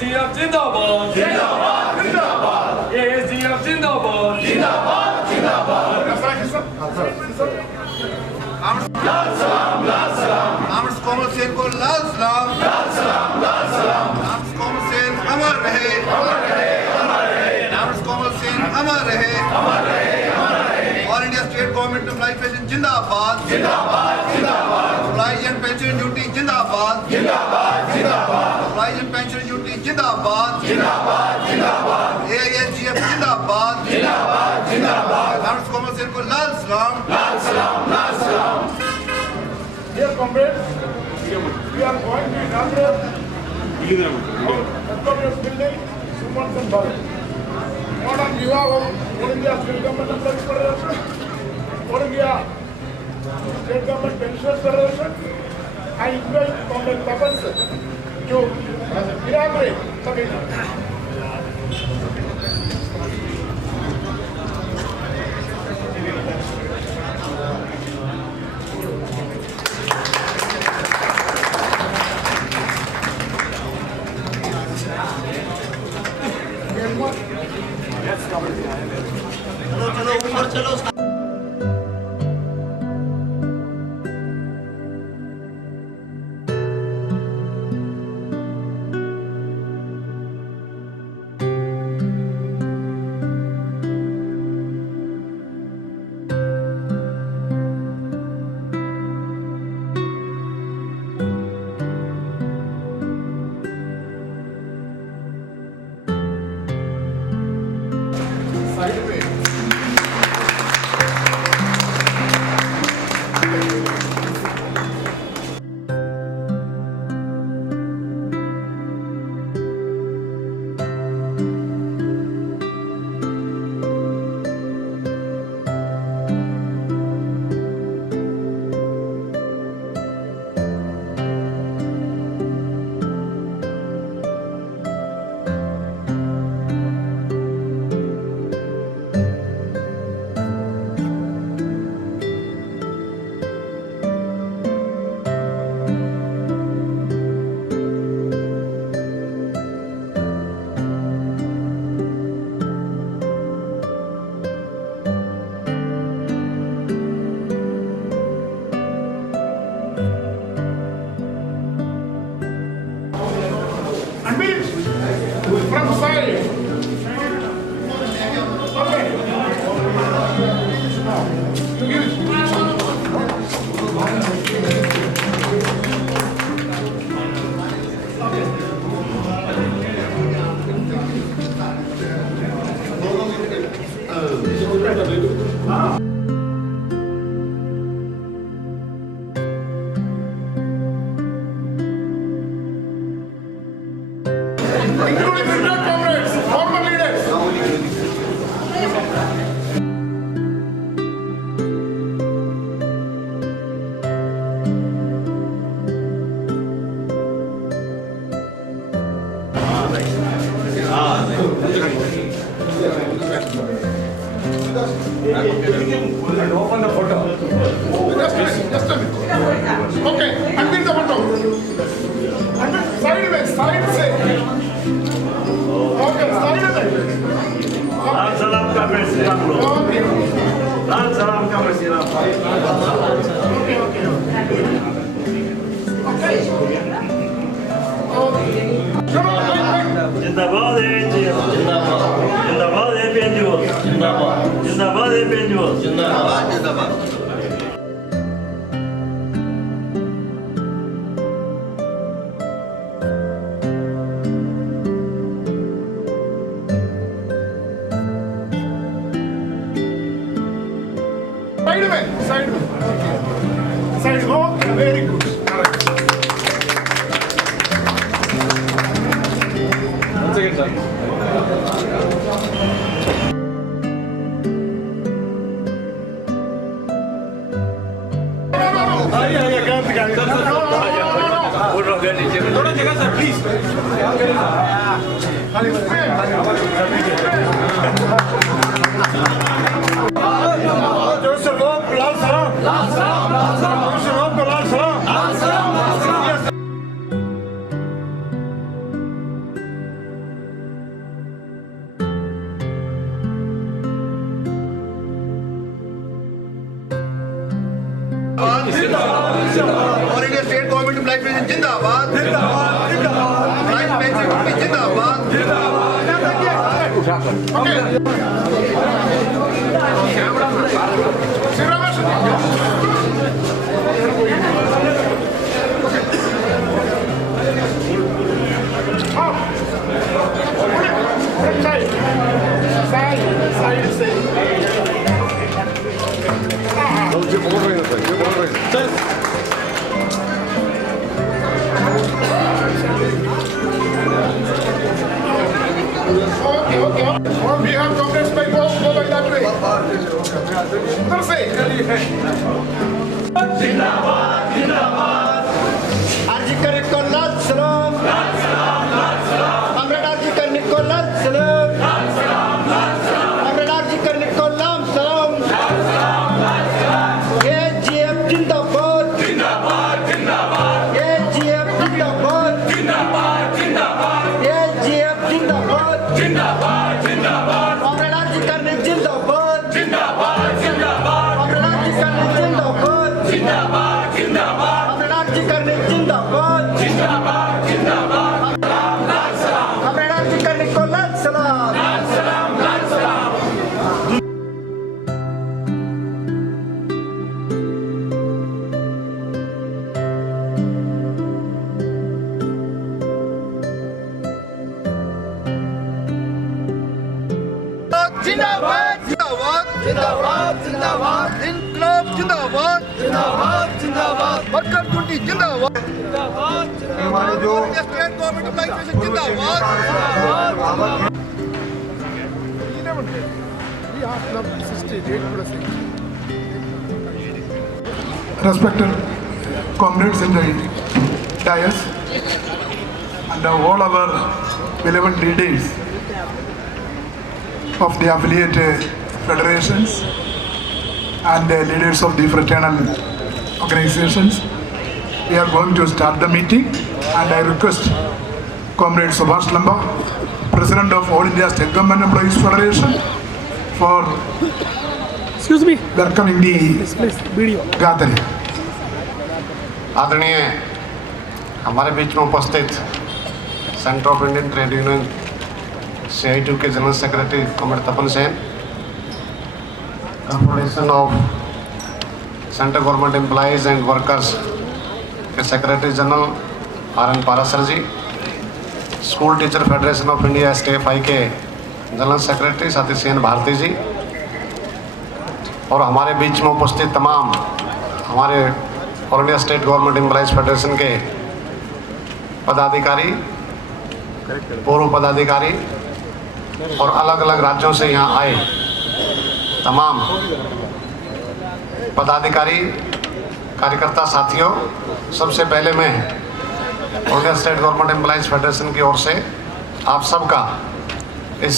ASDF जिंदाबाद जिंदाबाद जिंदाबाद ASDF जिंदाबाद जिंदाबाद जिंदाबाद लाल सलाम लाल सलाम आमर्स कोमल सेन को लाल सलाम लाल सलाम लाल सलाम आमर्स कोमल सेन अमर रहे अमर रहे अमर रहे आमर्स कोमल सेन अमर रहे अमर रहे अमर रहे all India state government employee pension जिंदाबाद जिंदाबाद जिंदाबाद एम्प्लॉयज एंड पेंशन ड्यूटी जिंदाबाद जिंदाबाद जिंदाबाद एम्प्लॉयज एंड पेंशन ड्यूटी जिंदाबाद जिंदाबाद जिंदाबाद AISGF जिंदाबाद जिंदाबाद जिंदाबाद आमर्स कोमल सेन को लाल सलाम लाल सलाम लाल सलाम Dear comrades, we are going to inaugurate our headquarters building, Suman and Bharat. On behalf of All India State Government Employees Federation, All India State Government Pensioners Federation, I invite Comrade Tapan sir to inaugurate the building. From side. Including the comrades, former leaders. Open the photo. Just a minute. Okay, unpin the photo. Unpin sideways, side say. Okay, sideways. Laal salam ka Presiden bro. Okay. Laal salam ka Presiden. Zindabad ANGF. Zindabad APNGO. Zindabad APNGO. जिंदाबाद जिंदाबाद Sideways. Side. Okay, very good. Correct. Once again, sir. थोड़ा जगह sir please black president जिंदाबाद bright president जिंदाबाद Okay. On behalf of Congress, by go by that way. Sir, say. RG Kar को लाल सलाम comrade RG Kar को लाल सलाम कमरेड आर्जिकर को लाल सलाम एजीएफ जिंदाबाद एजीएफ जिंदाबाद एजीएफ जिंदाबाद कमरेड आर्जिकर जिंदाबाद कमरेड आर्जिकर जिंदाबाद कमरेड आर्जिकर जिंदाबाद कमरेड आर्जिकर को लाल सलाम जिंदाबाद जिंदाबाद जिंदाबाद जिंदाबाद इनकलाब जिंदाबाद जिंदाबाद जिंदाबाद वर्कर यूनिटी जिंदाबाद हमारे जो स्टेट गवर्नमेंट एम्प्लॉय जिंदाबाद Respected comrades in the dais and all our beloved leaders of the affiliate federations and the leaders of the fraternal organizations. We are going to start the meeting and I request Comrade Subhash Lamba, President of All India State Government Employees Federation, for welcoming the gathering. आदरणीय हमारे बीच में उपस्थित centre of Indian trade union CITU के general secretary comrade Tapan Sen, confederation of central government employees and workers के secretary general RN Parasar ji, school teacher federation of India STFI के general secretary साथी CN Bharti ji और हमारे बीच में उपस्थित तमाम हमारे all India state government employees federation के पदाधिकारी, पूर्व पदाधिकारी और अलग अलग राज्यों से यहाँ आए तमाम पदाधिकारी, कार्यकर्ता साथियों, सबसे पहले मैं all India state government employees federation की ओर से आप सबका इस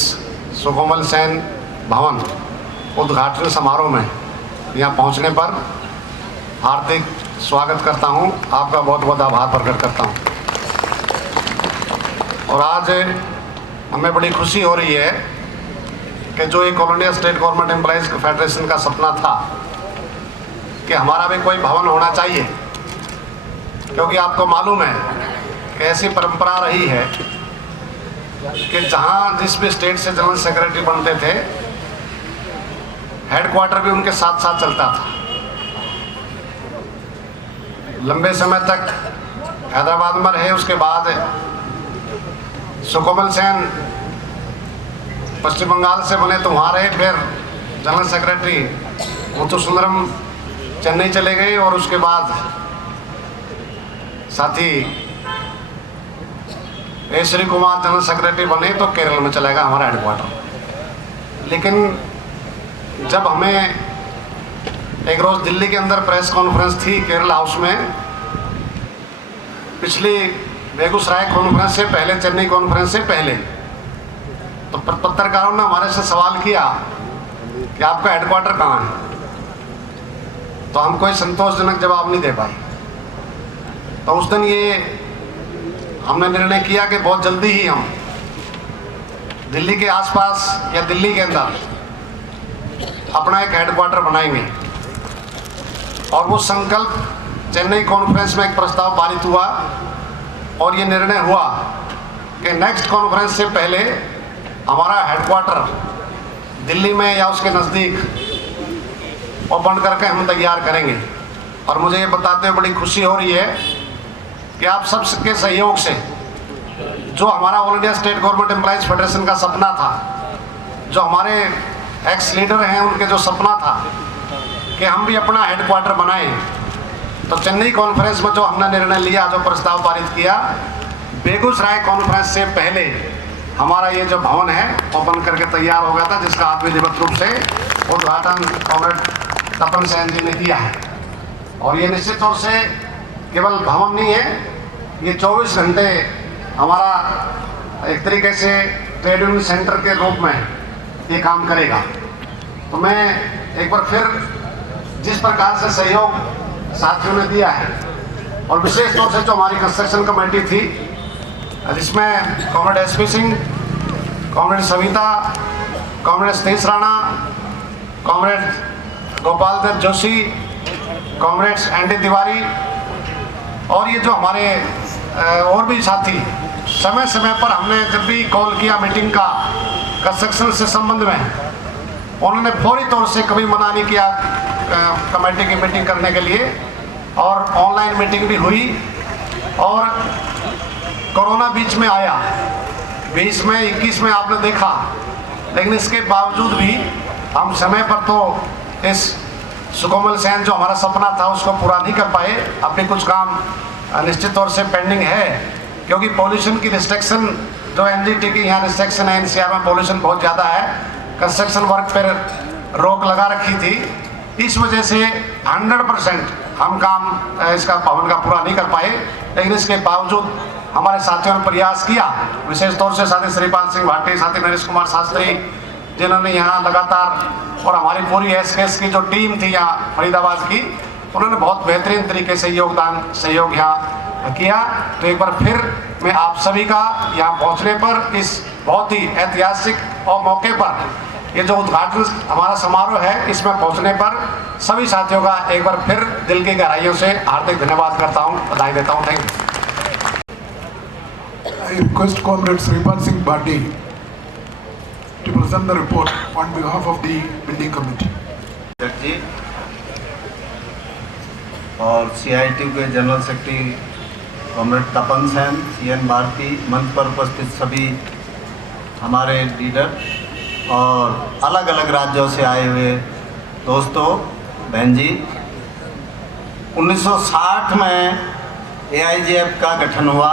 सुकोमल सेन भवन उद्घाटन समारोह में यहाँ पहुँचने पर हार्दिक स्वागत करता हूँ, आपका बहुत बहुत आभार प्रकट करता हूँ। और आज हमें बड़ी खुशी हो रही है कि जो एक all India state government employees federation का सपना था कि हमारा भी कोई भवन होना चाहिए, क्योंकि आपको मालूम है कि ऐसी परंपरा रही है कि जहाँ जिस भी स्टेट से जनरल सेक्रेटरी बनते थे हेडक्वार्टर भी उनके साथ साथ चलता था। लंबे समय तक हैदराबाद में रहे, उसके बाद सुकोमल सेन पश्चिम बंगाल से बने तो वहाँ रहे, फिर जनरल सेक्रेटरी मुथुसुंदरम चेन्नई चले गए और उसके बाद साथी श्री कुमार जनरल सेक्रेटरी बने तो केरल में चला गया हमारा हेडक्वार्टर। लेकिन जब हमें एक रोज़ दिल्ली के अंदर प्रेस कॉन्फ्रेंस थी केरल हाउस में, पिछली बेगूसराय कॉन्फ्रेंस से पहले, चेन्नई कॉन्फ्रेंस से पहले, तो पत्रकारों ने हमारे से सवाल किया कि आपका हेडक्वार्टर कहाँ है, तो हम कोई संतोषजनक जवाब नहीं दे पाए। तो उस दिन ये हमने निर्णय किया कि बहुत जल्दी ही हम दिल्ली के आसपास या दिल्ली के अंदर अपना एक हेडक्वार्टर बनाएंगे। और वो संकल्प चेन्नई कॉन्फ्रेंस में एक प्रस्ताव पारित हुआ और ये निर्णय हुआ कि नेक्स्ट कॉन्फ्रेंस से पहले हमारा हेडक्वार्टर दिल्ली में या उसके नज़दीक ओपन करके हम तैयार करेंगे। और मुझे ये बताते हुए बड़ी खुशी हो रही है कि आप सबके सहयोग से जो हमारा all India state government employees federation का सपना था, जो हमारे एक्स लीडर हैं उनके जो सपना था कि हम भी अपना हेडक्वार्टर बनाएं, तो चेन्नई कॉन्फ्रेंस में जो हमने निर्णय लिया, जो प्रस्ताव पारित किया, बेगूसराय कॉन्फ्रेंस से पहले हमारा ये जो भवन है ओपन करके तैयार हो गया था, जिसका आप विधिवत रूप से उद्घाटन कॉमरेड तपन सेन जी ने किया है। और ये निश्चित तौर से केवल भवन नहीं है, ये 24 घंटे हमारा एक तरीके से ट्रेड यूनियन सेंटर के रूप में ये काम करेगा। तो मैं एक बार फिर जिस प्रकार से सहयोग साथियों ने दिया है, और विशेष तौर से जो हमारी कंस्ट्रक्शन कमेटी थी, जिसमें comrade SP Singh, comrade Savita, comrade Satish Rana, comrade Gopal Dev Joshi, comrades ND Tiwari, और ये जो हमारे और भी साथी, समय समय पर हमने जब भी कॉल किया मीटिंग का कंस्ट्रक्शन से संबंध में, उन्होंने फौरी तौर से कभी मना नहीं किया कमेटी की मीटिंग करने के लिए। और ऑनलाइन मीटिंग भी हुई, और कोरोना बीच में आया, 20 में 21 में आपने देखा, लेकिन इसके बावजूद भी हम समय पर तो इस सुकोमल सेन जो हमारा सपना था उसको पूरा नहीं कर पाए। अपने कुछ काम निश्चित तौर से पेंडिंग है, क्योंकि पॉल्यूशन की रिस्ट्रिक्शन जो एनजीटी की यहाँ रिस्ट्रिक्शन है, एनसीआर में पॉल्यूशन बहुत ज़्यादा है, कंस्ट्रक्शन वर्क पर रोक लगा रखी थी। इस वजह से 100% हम काम इसका भवन का पूरा नहीं कर पाए, लेकिन इसके बावजूद हमारे साथियों ने प्रयास किया, विशेष तौर से साथी श्रीपाल सिंह भाटी, साथी नरेश कुमार शास्त्री, जिन्होंने यहाँ लगातार, और हमारी पूरी एसकेएस की जो टीम थी यहाँ फरीदाबाद की, उन्होंने बहुत बेहतरीन तरीके से योगदान सहयोग यहाँ किया। तो एक बार फिर मैं आप सभी का यहाँ पहुँचने पर, इस बहुत ही ऐतिहासिक और मौके पर, ये जो उद्घाटन हमारा समारोह है, इसमें पहुँचने पर सभी साथियों का एक बार फिर दिल की गहराइयों से हार्दिक धन्यवाद करता हूँ, बधाई देता हूँ। Thank you. I request Comrade Sripal Singh Bhatti to present the report on behalf of the building committee. जी और CITU के general secretary comrade Tapan Sen, CN Bharti, मंच पर उपस्थित सभी हमारे लीडर और अलग अलग राज्यों से आए हुए दोस्तों, बहन जी, 1960 में AIGF का गठन हुआ,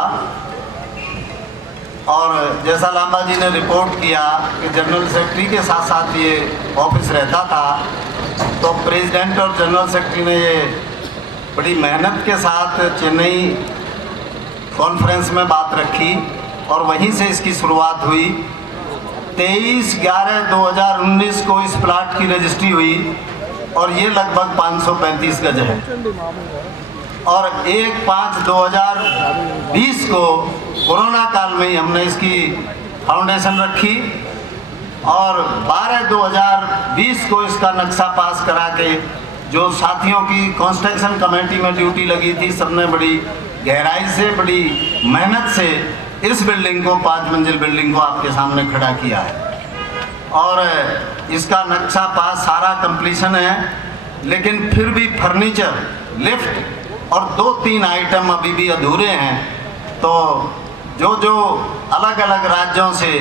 और जैसा लांबा जी ने रिपोर्ट किया कि जनरल सेक्रेटरी के साथ साथ ये ऑफिस रहता था, तो प्रेसिडेंट और जनरल सेक्रेटरी ने ये बड़ी मेहनत के साथ चेन्नई कॉन्फ्रेंस में बात रखी, और वहीं से इसकी शुरुआत हुई। 23/11/2019 को इस प्लाट की रजिस्ट्री हुई, और ये लगभग 535 गज है। और 1/5/2020 को कोरोना काल में ही हमने इसकी फाउंडेशन रखी, और 12/2020 को इसका नक्शा पास करा के जो साथियों की कंस्ट्रक्शन कमेटी में ड्यूटी लगी थी, सबने बड़ी गहराई से, बड़ी मेहनत से इस बिल्डिंग को, 5 मंजिल बिल्डिंग को आपके सामने खड़ा किया है। और इसका नक्शा पास सारा कंप्लीशन है, लेकिन फिर भी फर्नीचर, लिफ्ट और 2-3 आइटम अभी भी अधूरे हैं। तो जो अलग अलग राज्यों से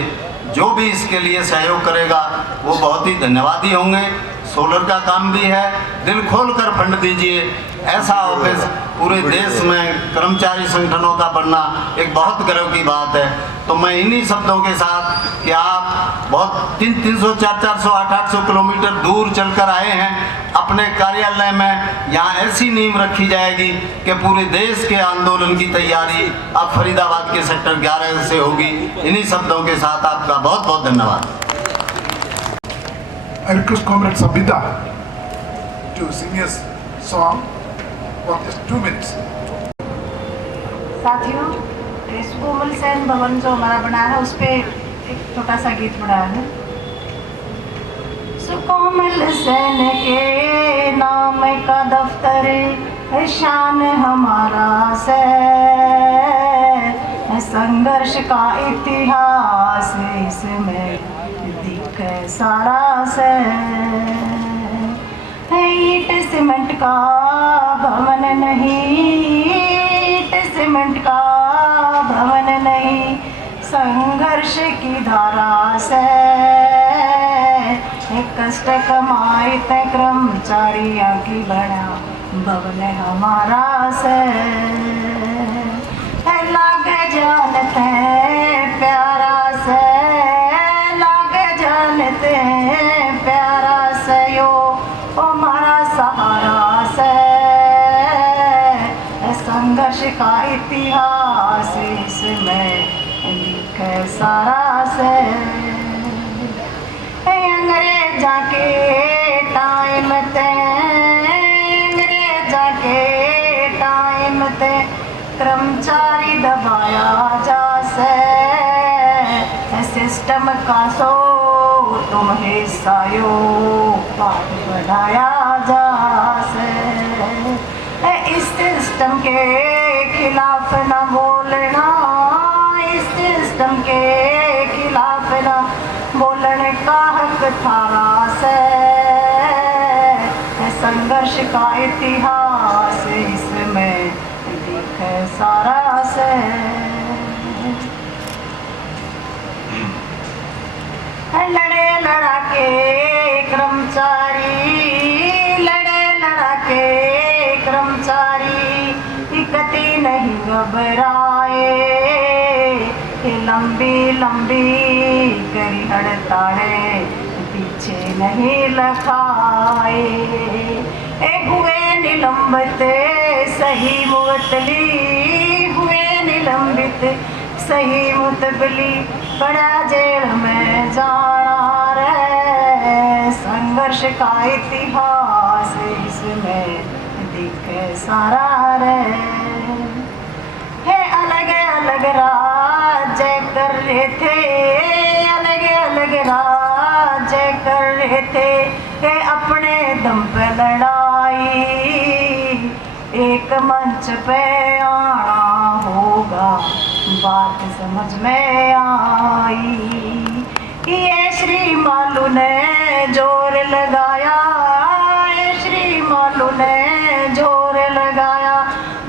जो भी इसके लिए सहयोग करेगा वो बहुत ही धन्यवादी होंगे। सोलर का काम भी है, दिल खोल कर फंड दीजिए। ऐसा ऑफिस पूरे देश में कर्मचारी संगठनों का बनना एक बहुत गर्व की बात है। तो मैं इन्हीं शब्दों के साथ कि आप बहुत 300, 400, 800 किलोमीटर दूर चलकर आए हैं अपने कार्यालय में, यहाँ ऐसी नींव रखी जाएगी कि पूरे देश के आंदोलन की तैयारी अब फरीदाबाद के सेक्टर 11 से होगी। इन्हीं शब्दों के साथ आपका बहुत बहुत धन्यवाद। I request Comrade Sabita to sing a song for just 2 minutes. साथियों, इस कोमल सेन भवन जो हमारा बना है उस पे एक छोटा सा गीत बनाया है। सुकोमल सेन के नाम का दफ्तर शान हमारा से संघर्ष का इतिहास इसमें दिखे सारा से ईट सीमेंट का भवन नहीं, ईट सीमेंट का भवन नहीं, संघर्ष की धारा से कष्ट कमाई ते कर्मचारियों की बड़ा भवन हमारा से लागे जानते प्यारा से, लागे जानते प्यारा से यो हमारा सहारा से संघर्ष का इतिहास इसमें लिखे सारा से अंग्रेजा के टाइम ते, अंग्रेजा के टाइम ते कर्मचारी दबाया जा से सिस्टम का सो तुम हिस्सा यो पाठ बढ़ाया जा से इस सिस्टम के खिलाफ न बोलना, इस सिस्टम के खिलाफ न बोलने का हक थारा से संघर्ष का इतिहास इसमें दिखे सारा से लड़े लड़ा के कर्मचारी, लड़े लड़ा के कर्मचारी कति नहीं घबराए, लंबी लंबी करी हड़तालें पीछे नहीं लखाए, हुए निलंबित सही मुअत्तली, हुए निलंबित सही मुतबली, बड़ा जेल में जाना रे संघर्ष का इतिहास इसमें दिखे सारा रे अलग अलग राज्य कर रहे थे, अलग अलग राज्य कर रहे थे अपने दम पे लड़ाई, एक मंच पे आना होगा बात समझ में आई, ये श्री मालू ने जोर लगाया, ये श्री मालू ने जोर लगाया,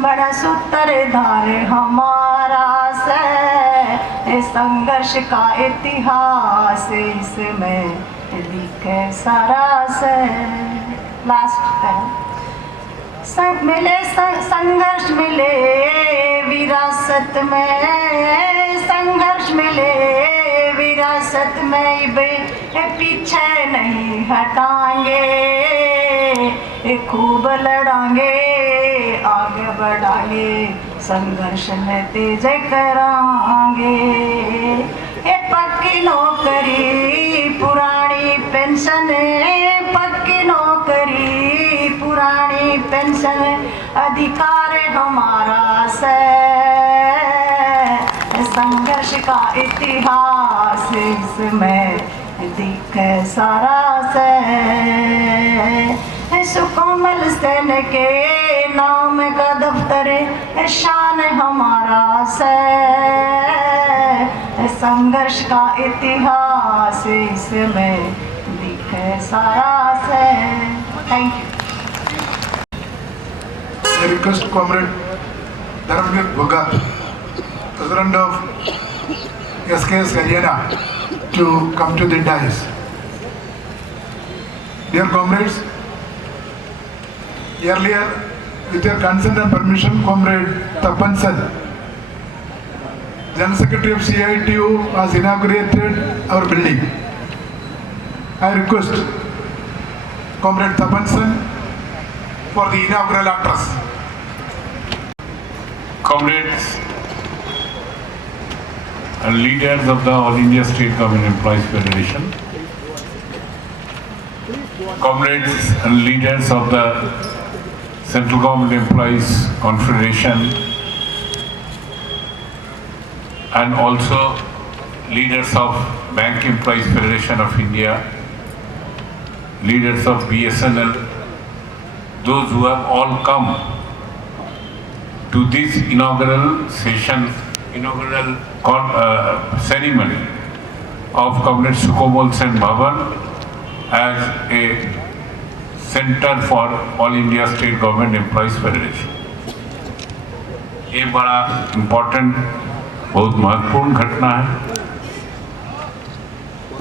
बड़ा सूत्रधार हमारा से संघर्ष का इतिहास इसमें लिखे सारा से लास्ट मिले संघर्ष मिले विरासत में, संघर्ष मिले विरासत में पीछे नहीं हटाएंगे, खूब लड़ांगे आगे बढ़ांगे संघर्ष में तेज करांगे, पक्की नौकरी पुरानी पेंशन, पक्की नौकरी पुरानी पेंशन अधिकार हमारा से संघर्ष का इतिहास इसमें दिखे सारा से सुकोमल सेन के नाम का दफ्तर शान हमारा से संघर्ष का इतिहास इसमें दिखे सारा से। Thank you. I request Comrade Dharamveer Bhagat, President of SKS Haryana, to come to the dais. Dear comrades, earlier, with your consent and permission, Comrade Tapan Sir, General Secretary of CITU, has inaugurated our building. I request Comrade Tapan Sir for the inaugural address. Comrades and leaders of the All India State Government Employees Federation, comrades and leaders of the Central Government Employees Confederation, and also leaders of Bank Employees Federation of India, leaders of BSNL, those who have all come to this inaugural ceremony of Comrade Sukomal Sen Bhavan as a Center for All India State Government Employees Federation. ये बड़ा important, बहुत महत्वपूर्ण घटना है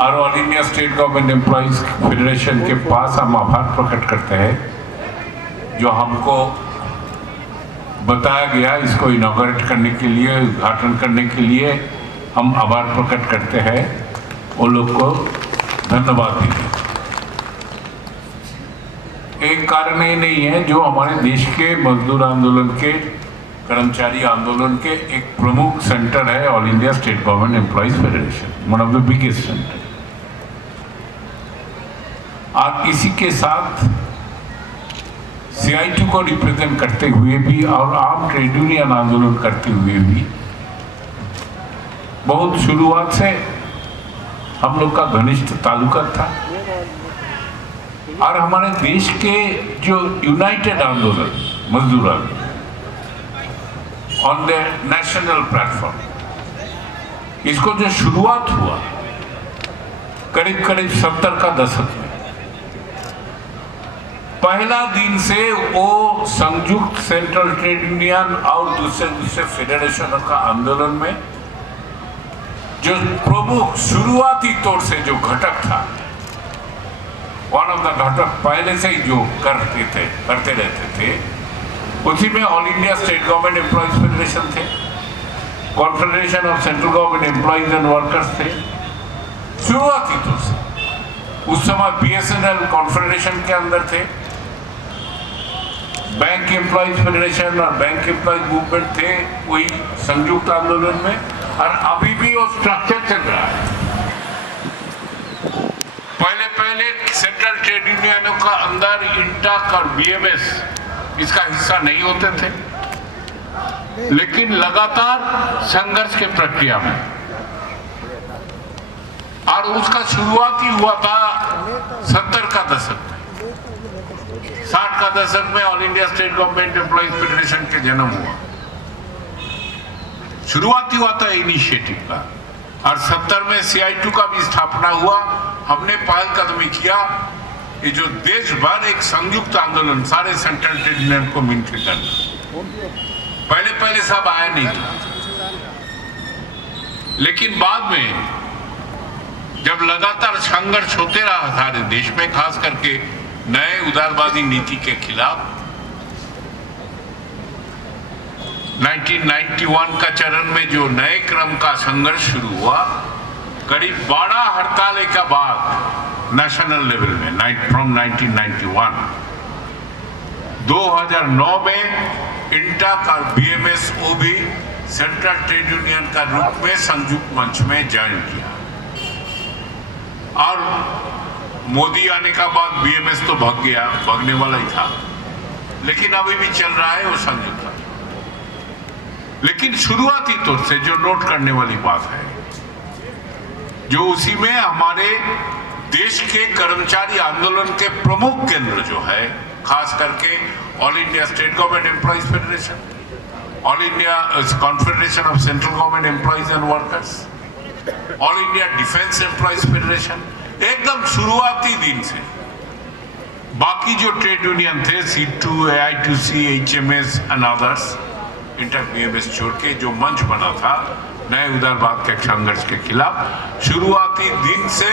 और all India state government employees federation के पास हम आभार प्रकट करते हैं जो हमको बताया गया इसको इनॉग्रेट करने के लिए, उद्घाटन करने के लिए हम आभार प्रकट करते हैं, वो लोग को धन्यवाद दीजिए। एक कारण ये नहीं है, जो हमारे देश के मजदूर आंदोलन के, कर्मचारी आंदोलन के एक प्रमुख सेंटर है all India state government employees federation, one of the biggest centre. और इसी के साथ CI2 को रिप्रेजेंट करते हुए भी और आम ट्रेड यूनियन आंदोलन करते हुए भी बहुत शुरुआत से हम लोग का घनिष्ठ ताल्लुका था और हमारे देश के जो यूनाइटेड आंदोलन, मजदूर आंदोलन ऑन द नेशनल प्लेटफॉर्म, इसको जो शुरुआत हुआ करीब 70 का दशक में, पहला दिन से वो संयुक्त सेंट्रल ट्रेड यूनियन और दूसरे फेडरेशनों का आंदोलन में जो प्रमुख शुरुआती तौर से जो घटक था, वन ऑफ द घटक पहले से ही जो करते रहते थे, उसी में all India state government employees federation थे, confederation of central government employees and workers थे शुरुआती तौर से। उस समय BSNL कॉन्फेडरेशन के अंदर थे, बैंक एम्प्लॉइज फेडरेशन और बैंक एम्प्लॉइज मूवमेंट थे वही संयुक्त आंदोलन में, और अभी भी वो स्ट्रक्चर चल रहा है। पहले सेंट्रल ट्रेड यूनियनों का अंदर इंटक और BMS इसका हिस्सा नहीं होते थे, लेकिन लगातार संघर्ष के प्रक्रिया में, और उसका शुरुआत ही हुआ था 70 का दशक में। 60 का दशक में all India state government employees federation के जन्म हुआ, शुरुआत ही हुआ था इनिशिएटिव का, और 70 में CI2 का भी स्थापना हुआ। हमने पहल कदमी किया, ये जो देश भर एक संयुक्त आंदोलन सारे सेंट्रल ट्रेड यूनियन को मिलकर करना, पहले सब आया नहीं था, लेकिन बाद में जब लगातार संघर्ष होते रहा सारे देश में, खास करके नए उदारवादी नीति के खिलाफ, 1991 का चरण में जो नए क्रम का संघर्ष शुरू हुआ, करीब 12 हड़ताल के बाद नेशनल लेवल में फ्रॉम 1991, 2009 में इंटक और BMS को भी सेंट्रल ट्रेड यूनियन का रूप में संयुक्त मंच में ज्वाइन किया, और मोदी आने का बाद BMS तो भागने वाला ही था, लेकिन अभी भी चल रहा है वो संयुक्त। लेकिन शुरुआती तौर से जो नोट करने वाली बात है, जो उसी में हमारे देश के कर्मचारी आंदोलन के प्रमुख केंद्र जो है, खास करके all India state government employees federation, all India confederation of central government employees and workers, all India defence employees federation, एकदम शुरुआती दिन से बाकी जो ट्रेड यूनियन थे, C2, AITUC, HMS and others, INTUC BMS छोड़ के जो मंच बना था नए उदारवाद के संघर्ष के खिलाफ, शुरुआती दिन से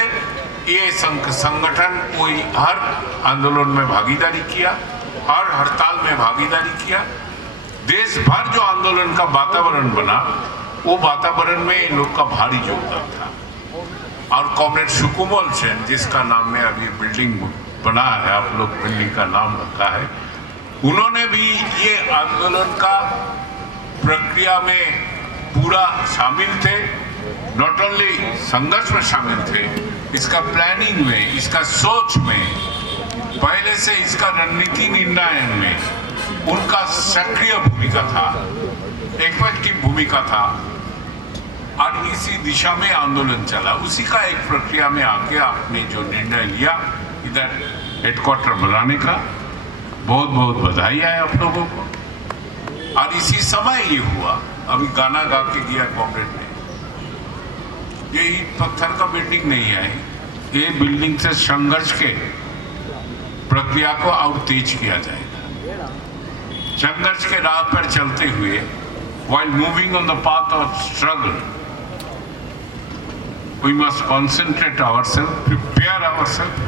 ये संगठन कोई हर आंदोलन में भागीदारी किया, हर हड़ताल में भागीदारी किया। देश भर जो आंदोलन का वातावरण बना, वो वातावरण में इन लोग का भारी योगदान था। और कॉमरेड सुकोमल सेन, जिसका नाम में अभी बिल्डिंग बना है, आप लोग बिल्डिंग का नाम रखा है, उन्होंने भी ये आंदोलन का प्रक्रिया में पूरा शामिल थे, नॉट ओनली संघर्ष में शामिल थे, इसका प्लानिंग में, इसका सोच में, पहले से इसका रणनीति निर्णय में उनका सक्रिय भूमिका था, इफेक्टिव भूमिका था, और इसी दिशा में आंदोलन चला। उसी का एक प्रक्रिया में आके आपने जो निर्णय लिया इधर हेडक्वार्टर बनाने का, बहुत बहुत बधाई है आप लोगों को। और इसी समय ये हुआ, अभी गाना गा के गया कॉमरेड ने, ये ईंट पत्थर का बिल्डिंग नहीं है, ये बिल्डिंग से संघर्ष के प्रक्रिया को और तेज किया जाएगा। संघर्ष के राह पर चलते हुए, while moving on the path of struggle, we must concentrate ourselves, prepare ourselves,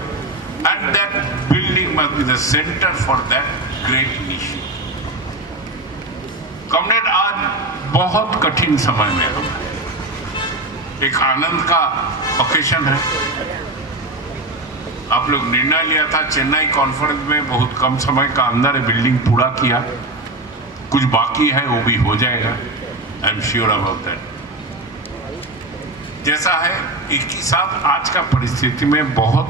and that building must be the center for that great initiative. Comrade, आज बहुत कठिन समय में हम हैं। एक आनंद का ओकेशन है। आप लोग निर्णय लिया था चेन्नई कॉन्फ्रेंस में बहुत कम समय का अंदर बिल्डिंग पूरा किया, कुछ बाकी है वो भी हो जाएगा, I am sure about that. जैसा है एक ही साथ आज का परिस्थिति में बहुत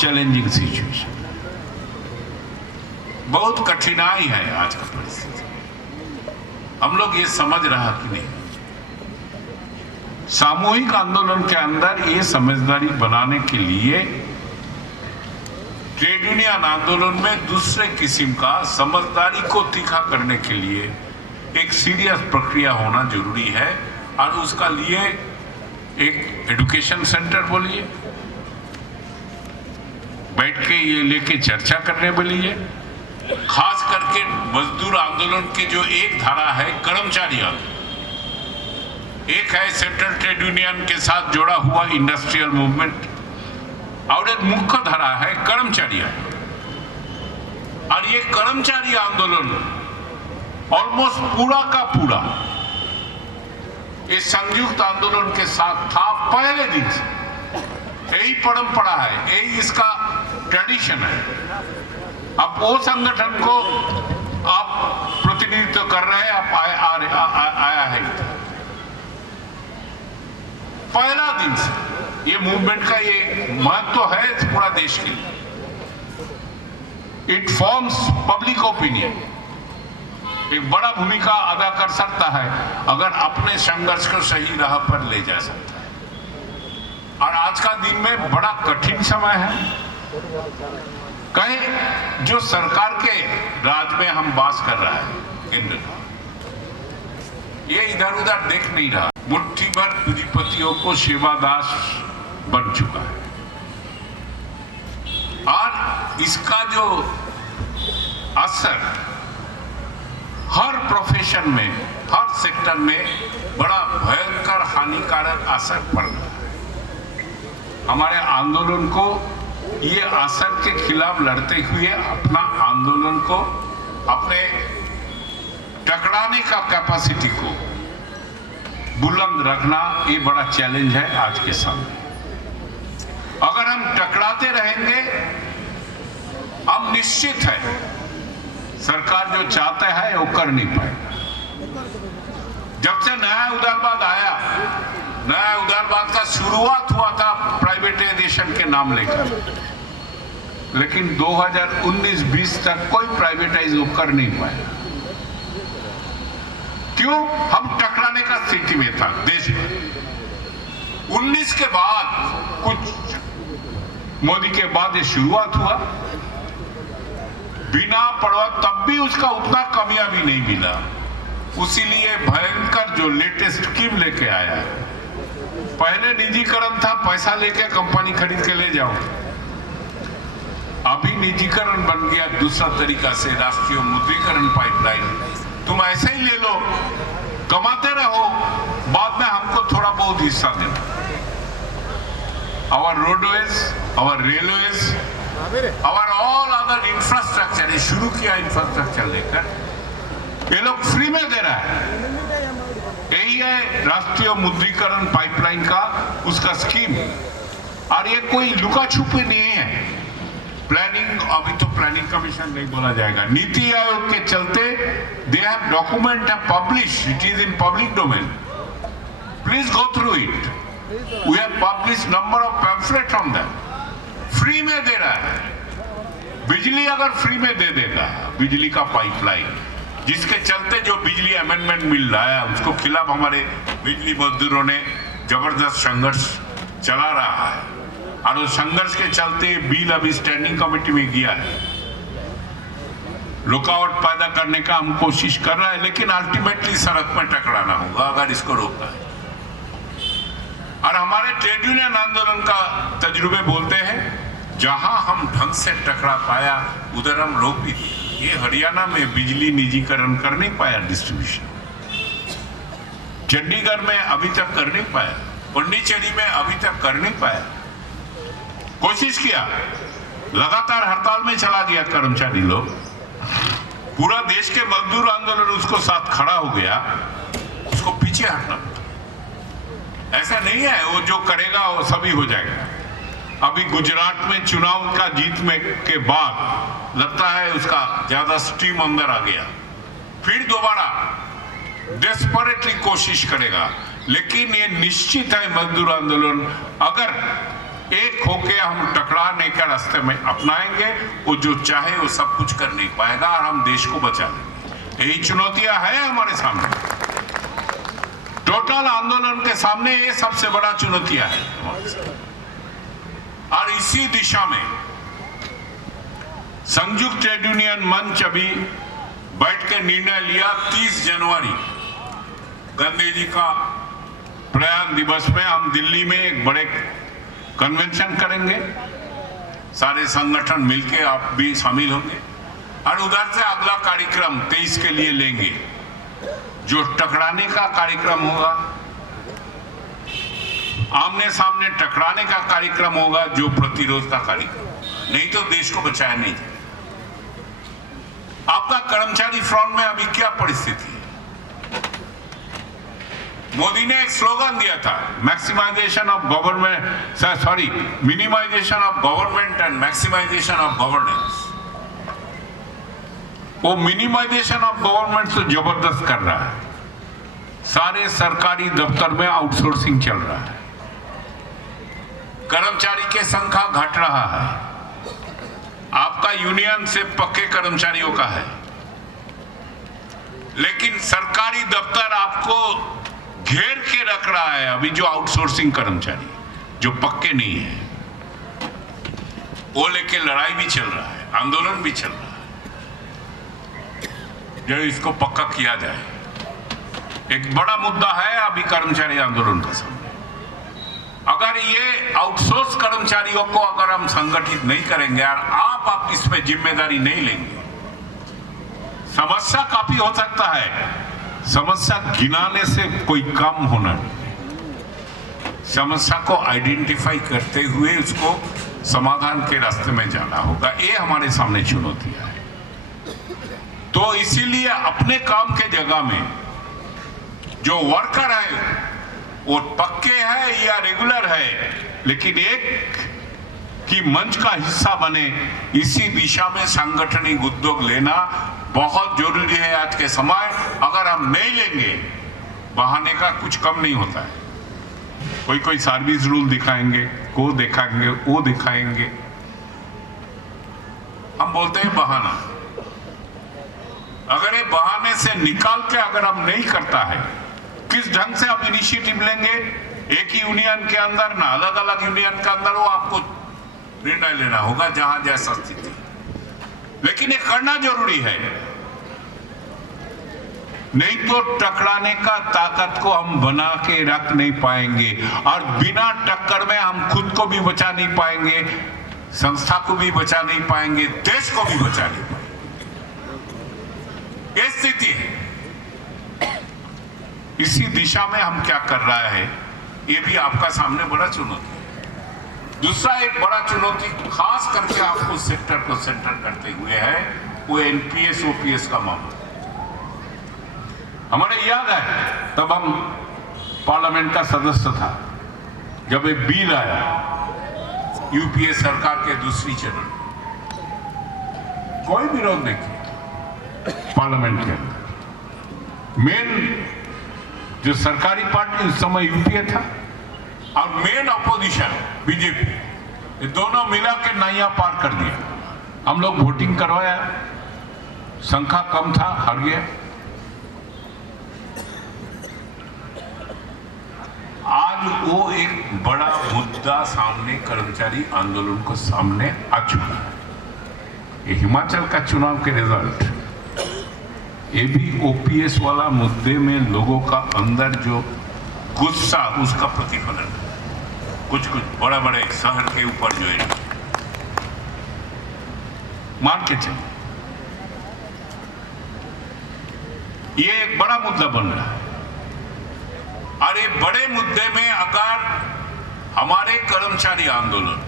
चैलेंजिंग सिचुएशन, बहुत कठिनाई है आज का परिस्थिति। हम लोग ये समझ रहा कि नहीं, सामूहिक आंदोलन के अंदर ये समझदारी बनाने के लिए ट्रेड यूनियन आंदोलन में दूसरे किस्म का समझदारी को तीखा करने के लिए एक सीरियस प्रक्रिया होना जरूरी है। और उसका लिए एक एजुकेशन सेंटर बोलिए, बैठ के ये लेके चर्चा करने बोलिए, खास करके मजदूर आंदोलन के जो एक धारा है कर्मचारी आंदोलन, एक है सेंट्रल ट्रेड यूनियन के साथ जोड़ा हुआ इंडस्ट्रियल मूवमेंट, और एक मुख्य धारा है कर्मचारी आंदोलन। और ये कर्मचारी आंदोलन ऑलमोस्ट पूरा का पूरा इस संयुक्त आंदोलन के साथ था पहले दिन से। यही परंपरा है, यही इसका ट्रेडिशन है। अब वो संगठन को आप प्रतिनिधित्व कर रहे हैं, आप आया है पहला दिन से। ये मूवमेंट का ये महत्व है पूरा देश के लिए। इट फॉर्म्स पब्लिक ओपिनियन, एक बड़ा भूमिका अदा कर सकता है अगर अपने संघर्ष को सही राह पर ले जा सकता है। और आज का दिन में बड़ा कठिन समय है, कहीं जो सरकार के राज में हम वास कर रहा है केंद्र, ये इधर उधर देख नहीं रहा, मुट्ठी भर पूंजीपतियों को सेवादास बन चुका है। और इसका जो असर हर प्रोफेशन में, हर सेक्टर में बड़ा भयंकर हानिकारक असर पड़ रहा है। हमारे आंदोलन को ये असर के खिलाफ लड़ते हुए अपना आंदोलन को, अपने टकराने का कैपेसिटी को बुलंद रखना, ये बड़ा चैलेंज है आज के सामने। अगर हम टकराते रहेंगे, हम निश्चित है सरकार जो चाहता है वो कर नहीं पाएगा। जब से नया उदारवाद आया, नया उदारवाद का शुरुआत हुआ था प्राइवेटाइजेशन के नाम लेकर, लेकिन 2019-20 तक कोई प्राइवेटाइज कर नहीं पाया। क्यों? हम टकराने का स्थिति में था देश में। 19 के बाद, कुछ मोदी के बाद ये शुरुआत हुआ, बिना पड़वा तब भी उसका उतना कामयाबी नहीं मिला। उसीलिए भयंकर जो लेटेस्ट स्कीम लेके आया है, पहले निजीकरण था, पैसा लेके कंपनी खरीद के ले जाओ, अभी निजीकरण बन गया दूसरा तरीका से, राष्ट्रीय मुद्रीकरण पाइपलाइन। तुम ऐसे ही ले लो, कमाते रहो, बाद में हमको थोड़ा बहुत हिस्सा देना। Our roadways, our railways, our all other infrastructure, ये शुरू किया इंफ्रास्ट्रक्चर लेकर, ये लोग फ्री में दे रहा है। यही है राष्ट्रीय मुद्रीकरण पाइपलाइन का उसका स्कीम। और ये कोई लुका छुपी नहीं है, प्लानिंग, अभी तो प्लानिंग कमीशन नहीं बोला जाएगा, नीति आयोग के चलते दे हैव डॉक्यूमेंट है publish, it is in public domain, please go through it, we have publish number of pamphlet on that. Free में दे रहा है, बिजली अगर फ्री में दे देगा, बिजली का पाइपलाइन, जिसके चलते जो बिजली अमेंडमेंट मिल रहा है उसको खिलाफ हमारे बिजली मजदूरों ने जबरदस्त संघर्ष चला रहा है। और उस संघर्ष के चलते बिल अभी स्टैंडिंग कमेटी में गया है। रुकावट पैदा करने का हम कोशिश कर रहे हैं, लेकिन अल्टीमेटली सड़क में टकराना होगा अगर इसको रोकना है। और हमारे ट्रेड यूनियन आंदोलन का तजुर्बे बोलते हैं, जहां हम ढंग से टकरा पाया उधर हम रोक भी दिए। ये हरियाणा में बिजली निजीकरण कर नहीं पाया, डिस्ट्रीब्यूशन चंडीगढ़ में अभी तक कर नहीं पाया, पुडुचेरी में अभी तक कर नहीं पाया। कोशिश किया, लगातार हड़ताल में चला गया कर्मचारी लोग, पूरा देश के मजदूर आंदोलन उसको साथ खड़ा हो गया, उसको पीछे हटना पड़ा। ऐसा नहीं है वो जो करेगा वो सभी हो जाएगा। अभी गुजरात में चुनाव का जीत में के बाद लगता है उसका ज्यादा स्टीम अंदर आ गया, फिर दोबारा डेस्परेटली कोशिश करेगा। लेकिन ये निश्चित है मजदूर आंदोलन अगर एक होके हम टकराने का रास्ते में अपनाएंगे, वो जो चाहे वो सब कुछ कर नहीं पाएगा और हम देश को बचा लेंगे। यही चुनौतियां हैं हमारे सामने, टोटल आंदोलन के सामने ये सबसे बड़ा चुनौतियां है। और इसी दिशा में संयुक्त ट्रेड यूनियन मंच अभी बैठ के निर्णय लिया, 30 जनवरी गांधी जी का प्रयाण दिवस में हम दिल्ली में एक बड़े कन्वेंशन करेंगे, सारे संगठन मिलके आप भी शामिल होंगे और उधर से अगला कार्यक्रम 23 के लिए लेंगे, जो टकराने का कार्यक्रम होगा, आमने सामने टकराने का कार्यक्रम होगा, जो प्रतिरोध का कार्यक्रम। नहीं तो देश को बचाया नहीं जाए। आपका कर्मचारी फ्रंट में अभी क्या परिस्थिति है? मोदी ने एक स्लोगन दिया था, maximization of government, sorry minimization of government and maximization of governance. वो मिनिमाइजेशन ऑफ गवर्नमेंट तो जबरदस्त कर रहा है, सारे सरकारी दफ्तर में आउटसोर्सिंग चल रहा है, कर्मचारी की संख्या घट रहा है, आपका यूनियन सिर्फ पक्के कर्मचारियों का है, लेकिन सरकारी दफ्तर आपको घेर के रख रहा है। अभी जो आउटसोर्सिंग कर्मचारी जो पक्के नहीं है, वो लेके लड़ाई भी चल रहा है, आंदोलन भी चल रहा है, जो इसको पक्का किया जाए। एक बड़ा मुद्दा है अभी कर्मचारी आंदोलन का सामने। अगर ये आउटसोर्स कर्मचारियों को अगर हम संगठित नहीं करेंगे और आप इसमें जिम्मेदारी नहीं लेंगे, समस्या काफी हो सकता है। समस्या गिनाने से कोई काम होना नहीं, समस्या को आइडेंटिफाई करते हुए उसको समाधान के रास्ते में जाना होगा। ये हमारे सामने चुनौतियां है। तो इसीलिए अपने काम के जगह में जो वर्कर है वो पक्के है या रेगुलर है, लेकिन एक की मंच का हिस्सा बने, इसी दिशा में सांगठनिक उद्योग लेना बहुत जरूरी है आज के समय। अगर हम नहीं लेंगे, बहाने का कुछ कम नहीं होता है। कोई सर्विस रूल दिखाएंगे, को दिखाएंगे, वो दिखाएंगे, हम बोलते हैं बहाना। अगर ये बहाने से निकाल के अगर हम नहीं करता है, किस ढंग से आप इनिशिएटिव लेंगे एक ही यूनियन के अंदर, ना अलग अलग यूनियन के अंदर, वो आपको निर्णय लेना होगा जहां जैसा स्थिति। लेकिन ये करना जरूरी है, नहीं तो टकराने का ताकत को हम बना के रख नहीं पाएंगे और बिना टक्कर में हम खुद को भी बचा नहीं पाएंगे, संस्था को भी बचा नहीं पाएंगे, देश को भी बचा नहीं पाएंगे। ये स्थिति है। इसी दिशा में हम क्या कर रहा है, ये भी आपका सामने बड़ा चुनौती है। दूसरा एक बड़ा चुनौती खास करके आपको सेक्टर को सेंटर करते हुए है, वो एनपीएस ओपीएस का मामला। हमारे याद है तब हम पार्लियामेंट का सदस्य था, जब एक बिल आया यूपीए सरकार के दूसरी चरण, कोई विरोध नहीं किया पार्लियामेंट के अंदर। मेन जो सरकारी पार्टी उस समय यूपीए था और मेन अपोजिशन बीजेपी, ये दोनों मिला के नैया पार कर दिया। हम लोग वोटिंग करवाया, संख्या कम था, हार गया। आज वो एक बड़ा मुद्दा सामने कर्मचारी आंदोलन को सामने आ चुका है। ये हिमाचल का चुनाव के रिजल्ट एबीओपीएस वाला मुद्दे में लोगों का अंदर जो गुस्सा, उसका प्रतिफलन कुछ बड़े बड़े शहर के ऊपर जो है मान के चलिए, ये एक बड़ा मुद्दा बन रहा है। और ये बड़े मुद्दे में अगर हमारे कर्मचारी आंदोलन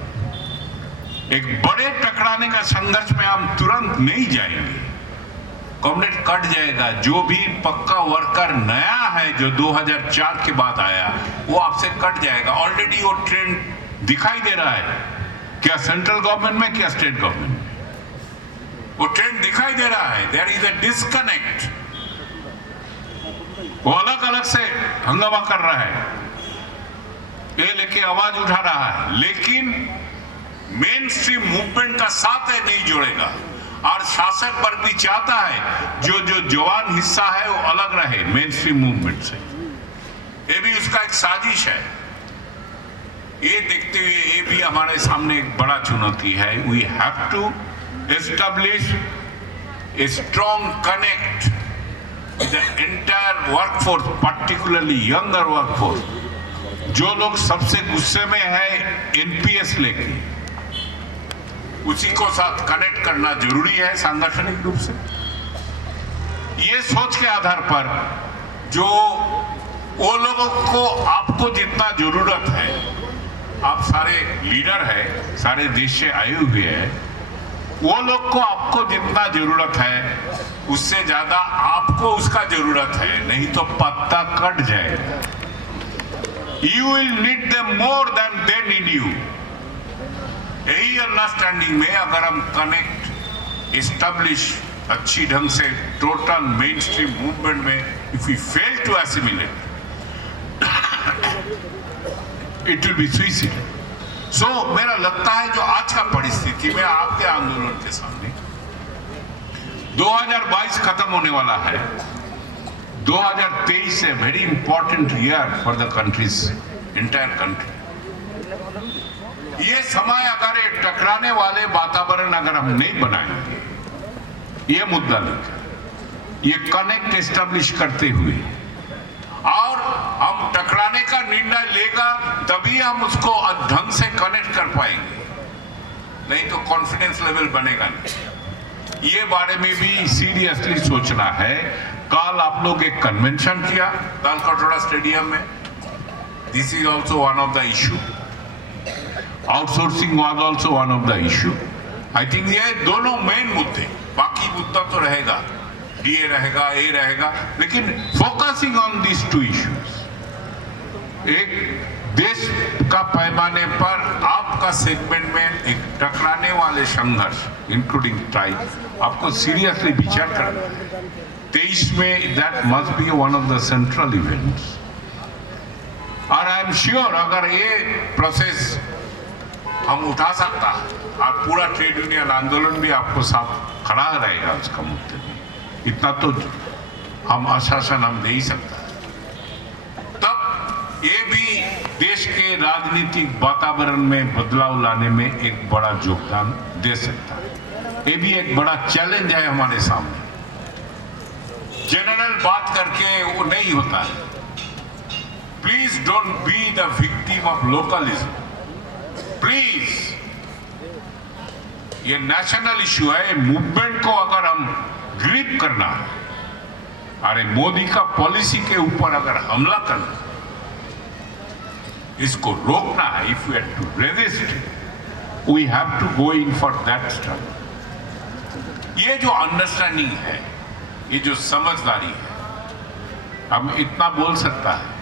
एक बड़े टकराने का संघर्ष में हम तुरंत नहीं जाएंगे, कॉमरेड कट जाएगा। जो भी पक्का वर्कर नया है जो 2004 के बाद आया, वो आपसे कट जाएगा। ऑलरेडी वो ट्रेंड दिखाई दे रहा है, क्या सेंट्रल गवर्नमेंट में, क्या स्टेट गवर्नमेंट में, वो ट्रेंड दिखाई दे रहा है। There is a disconnect. वो अलग अलग से हंगामा कर रहा है, ये लेके आवाज उठा रहा है, लेकिन मेन स्ट्रीम मूवमेंट का साथ है नहीं जोड़ेगा। और शासक पर भी चाहता है जो जवान हिस्सा है वो अलग रहे मेन स्ट्रीम मूवमेंट से। ये भी उसका एक साजिश है। ये देखते हुए ये भी हमारे सामने एक बड़ा चुनौती है। We have to establish a strong connect with the entire workforce, particularly younger workforce. जो लोग सबसे गुस्से में है एनपीएस लेके, उसी को साथ कनेक्ट करना जरूरी है सांगठनिक रूप से। ये सोच के आधार पर जो वो लोगों को आपको जितना जरूरत है, आप सारे लीडर है, सारे देश से आए हुए हैं, वो लोग को आपको जितना जरूरत है उससे ज्यादा आपको उसका जरूरत है, नहीं तो पत्ता कट जाएगा। You will need them more than they need you। यही अंडरस्टैंडिंग में अगर हम कनेक्ट एस्टैब्लिश अच्छी ढंग से टोटल मेन स्ट्रीम मूवमेंट में, if we fail to assimilate, it will be suicide. So मेरा लगता है जो आज का परिस्थिति में आपके आंदोलन के सामने 2022 खत्म होने वाला है, 2023 है very important year for the countries, entire country. ये समय अगर ये टकराने वाले वातावरण अगर हम नहीं बनाएंगे, ये मुद्दा लेकर, ये कनेक्ट एस्टैब्लिश करते हुए, और हम टकराने का निर्णय लेगा तभी हम उसको ढंग से कनेक्ट कर पाएंगे, नहीं तो कॉन्फिडेंस लेवल बनेगा नहीं। ये बारे में भी सीरियसली सोचना है। कल आप लोग एक कन्वेंशन किया तालकटोरा स्टेडियम में, this is also one of the issue. Outsourcing was also one of the issue. I think ये दोनों मेन मुद्दे, बाकी मुद्दा तो रहेगा, डीए रहेगा, ए रहेगा, लेकिन focusing on this two issues. एक देश का पैमाने पर आपका सेगमेंट में एक टकराने वाले संघर्ष, इंक्लूडिंग ट्राइब, आपको सीरियसली विचार करना है। 23 में that must be one of the central events. और आई एम श्योर अगर ये प्रोसेस हम उठा सकता है, आप पूरा ट्रेड यूनियन आंदोलन भी आपको साथ खड़ा रहेगा उसका मुद्दे में, इतना तो हम आश्वासन हम दे ही सकता है। तब ये भी देश के राजनीतिक वातावरण में बदलाव लाने में एक बड़ा योगदान दे सकता है। ये भी एक बड़ा चैलेंज है हमारे सामने। जनरल बात करके वो नहीं होता है। Please don't be the victim of localism, please. ये नेशनल इशू है, मूवमेंट को अगर हम ग्रिप करना है, अरे मोदी का पॉलिसी के ऊपर अगर हमला करना, इसको रोकना है, if we have to resist, we have to go in for that struggle. ये जो अंडरस्टैंडिंग है, ये जो समझदारी है, हम इतना बोल सकता है,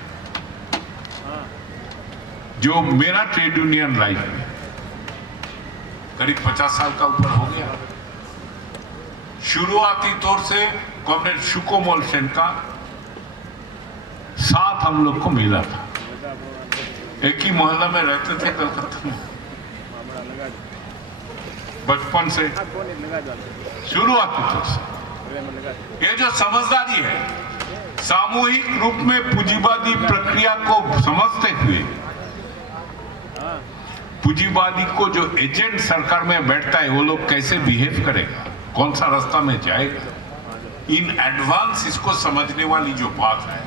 जो मेरा ट्रेड यूनियन लाइफ में करीब 50 साल का ऊपर हो गया। शुरुआती तौर से कॉमरेड शुकोमोल सेन का साथ हम लोग को मिला था, एक ही मोहल्ला में रहते थे कलकत्ता में, बचपन से शुरुआती तौर से। ये जो समझदारी है, सामूहिक रूप में पूंजीवादी प्रक्रिया को समझते हुए, पूंजीवादी को जो एजेंट सरकार में बैठता है वो लोग कैसे बिहेव करेगा, कौन सा रास्ता में जाएगा, इन एडवांस इसको समझने वाली जो बात है,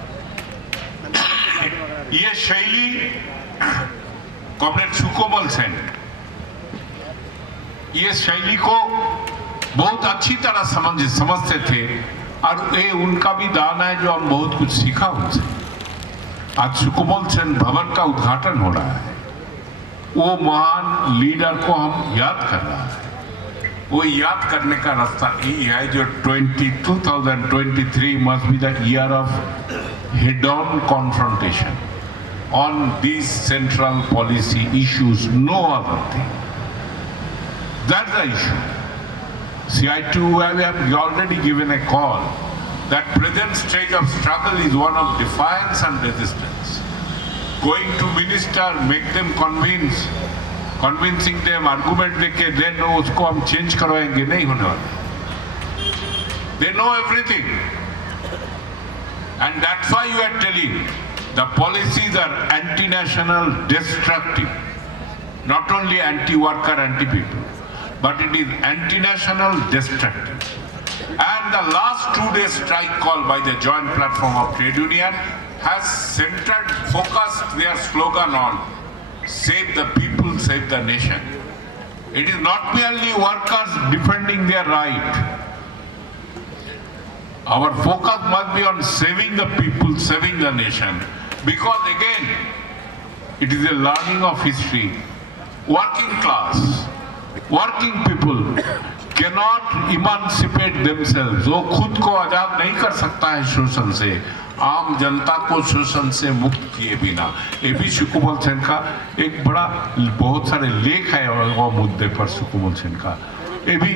ये शैली कॉमरेड सुकोमल सेन ये शैली को बहुत अच्छी तरह समझते थे और ये उनका भी दान है जो हम बहुत कुछ सीखा उनसे। आज सुकोमल सेन भवन का उद्घाटन हो रहा है, वो महान लीडर को हम याद कर रहा है। वो याद करने का रास्ता यही है जो 2023 must be the year of head-on confrontation on these central policy issues, no other thing. That's the issue. See, I too have already given a call that present stage of struggle is one of defiance and resistance. Going to minister, make them convincing them, argument देके then उसको हम change करवाएंगे, नहीं होने वाला। They know everything, and that's why you are telling the policies are anti-national, destructive, not only anti-worker, anti-people, but it is anti-national, destructive. And the last 2 days strike call by the Joint Platform of Trade Union has centered, focused their slogan on save the people, save the nation. It is not merely workers defending their right. Our focus must be on saving the people, saving the nation. Because again, it is a learning of history. Working class, working people cannot emancipate themselves. वो खुद को आजाद नहीं कर सकता है शोषण से, आम जनता को शोषण से मुक्त किए बिना। ये भी सुकोमल सेन का एक बड़ा, बहुत सारे लेख है वो मुद्दे पर सुकोमल सेन का। ये भी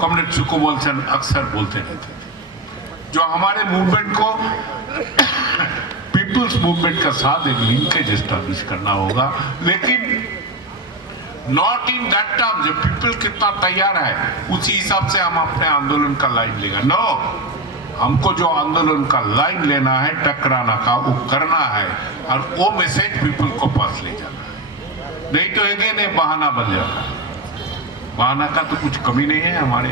कॉमरेड सुकोमल सेन अक्सर बोलते रहते थे। जो हमारे मूवमेंट को पीपल्स मूवमेंट का साथ एक लिंकेज एस्टैब्लिश करना होगा, लेकिन नॉट इन दैट टर्म जो पीपल कितना तैयार है उसी हिसाब से हम अपने आंदोलन का लाइन लेगा। नो, हमको जो आंदोलन का लाइन लेना है, टकराना का, वो करना है और वो मैसेज पीपल को पास ले जाना है। नहीं तो अगेन ये बहाना बन जाता है। बहाना का तो कुछ कमी नहीं है हमारे।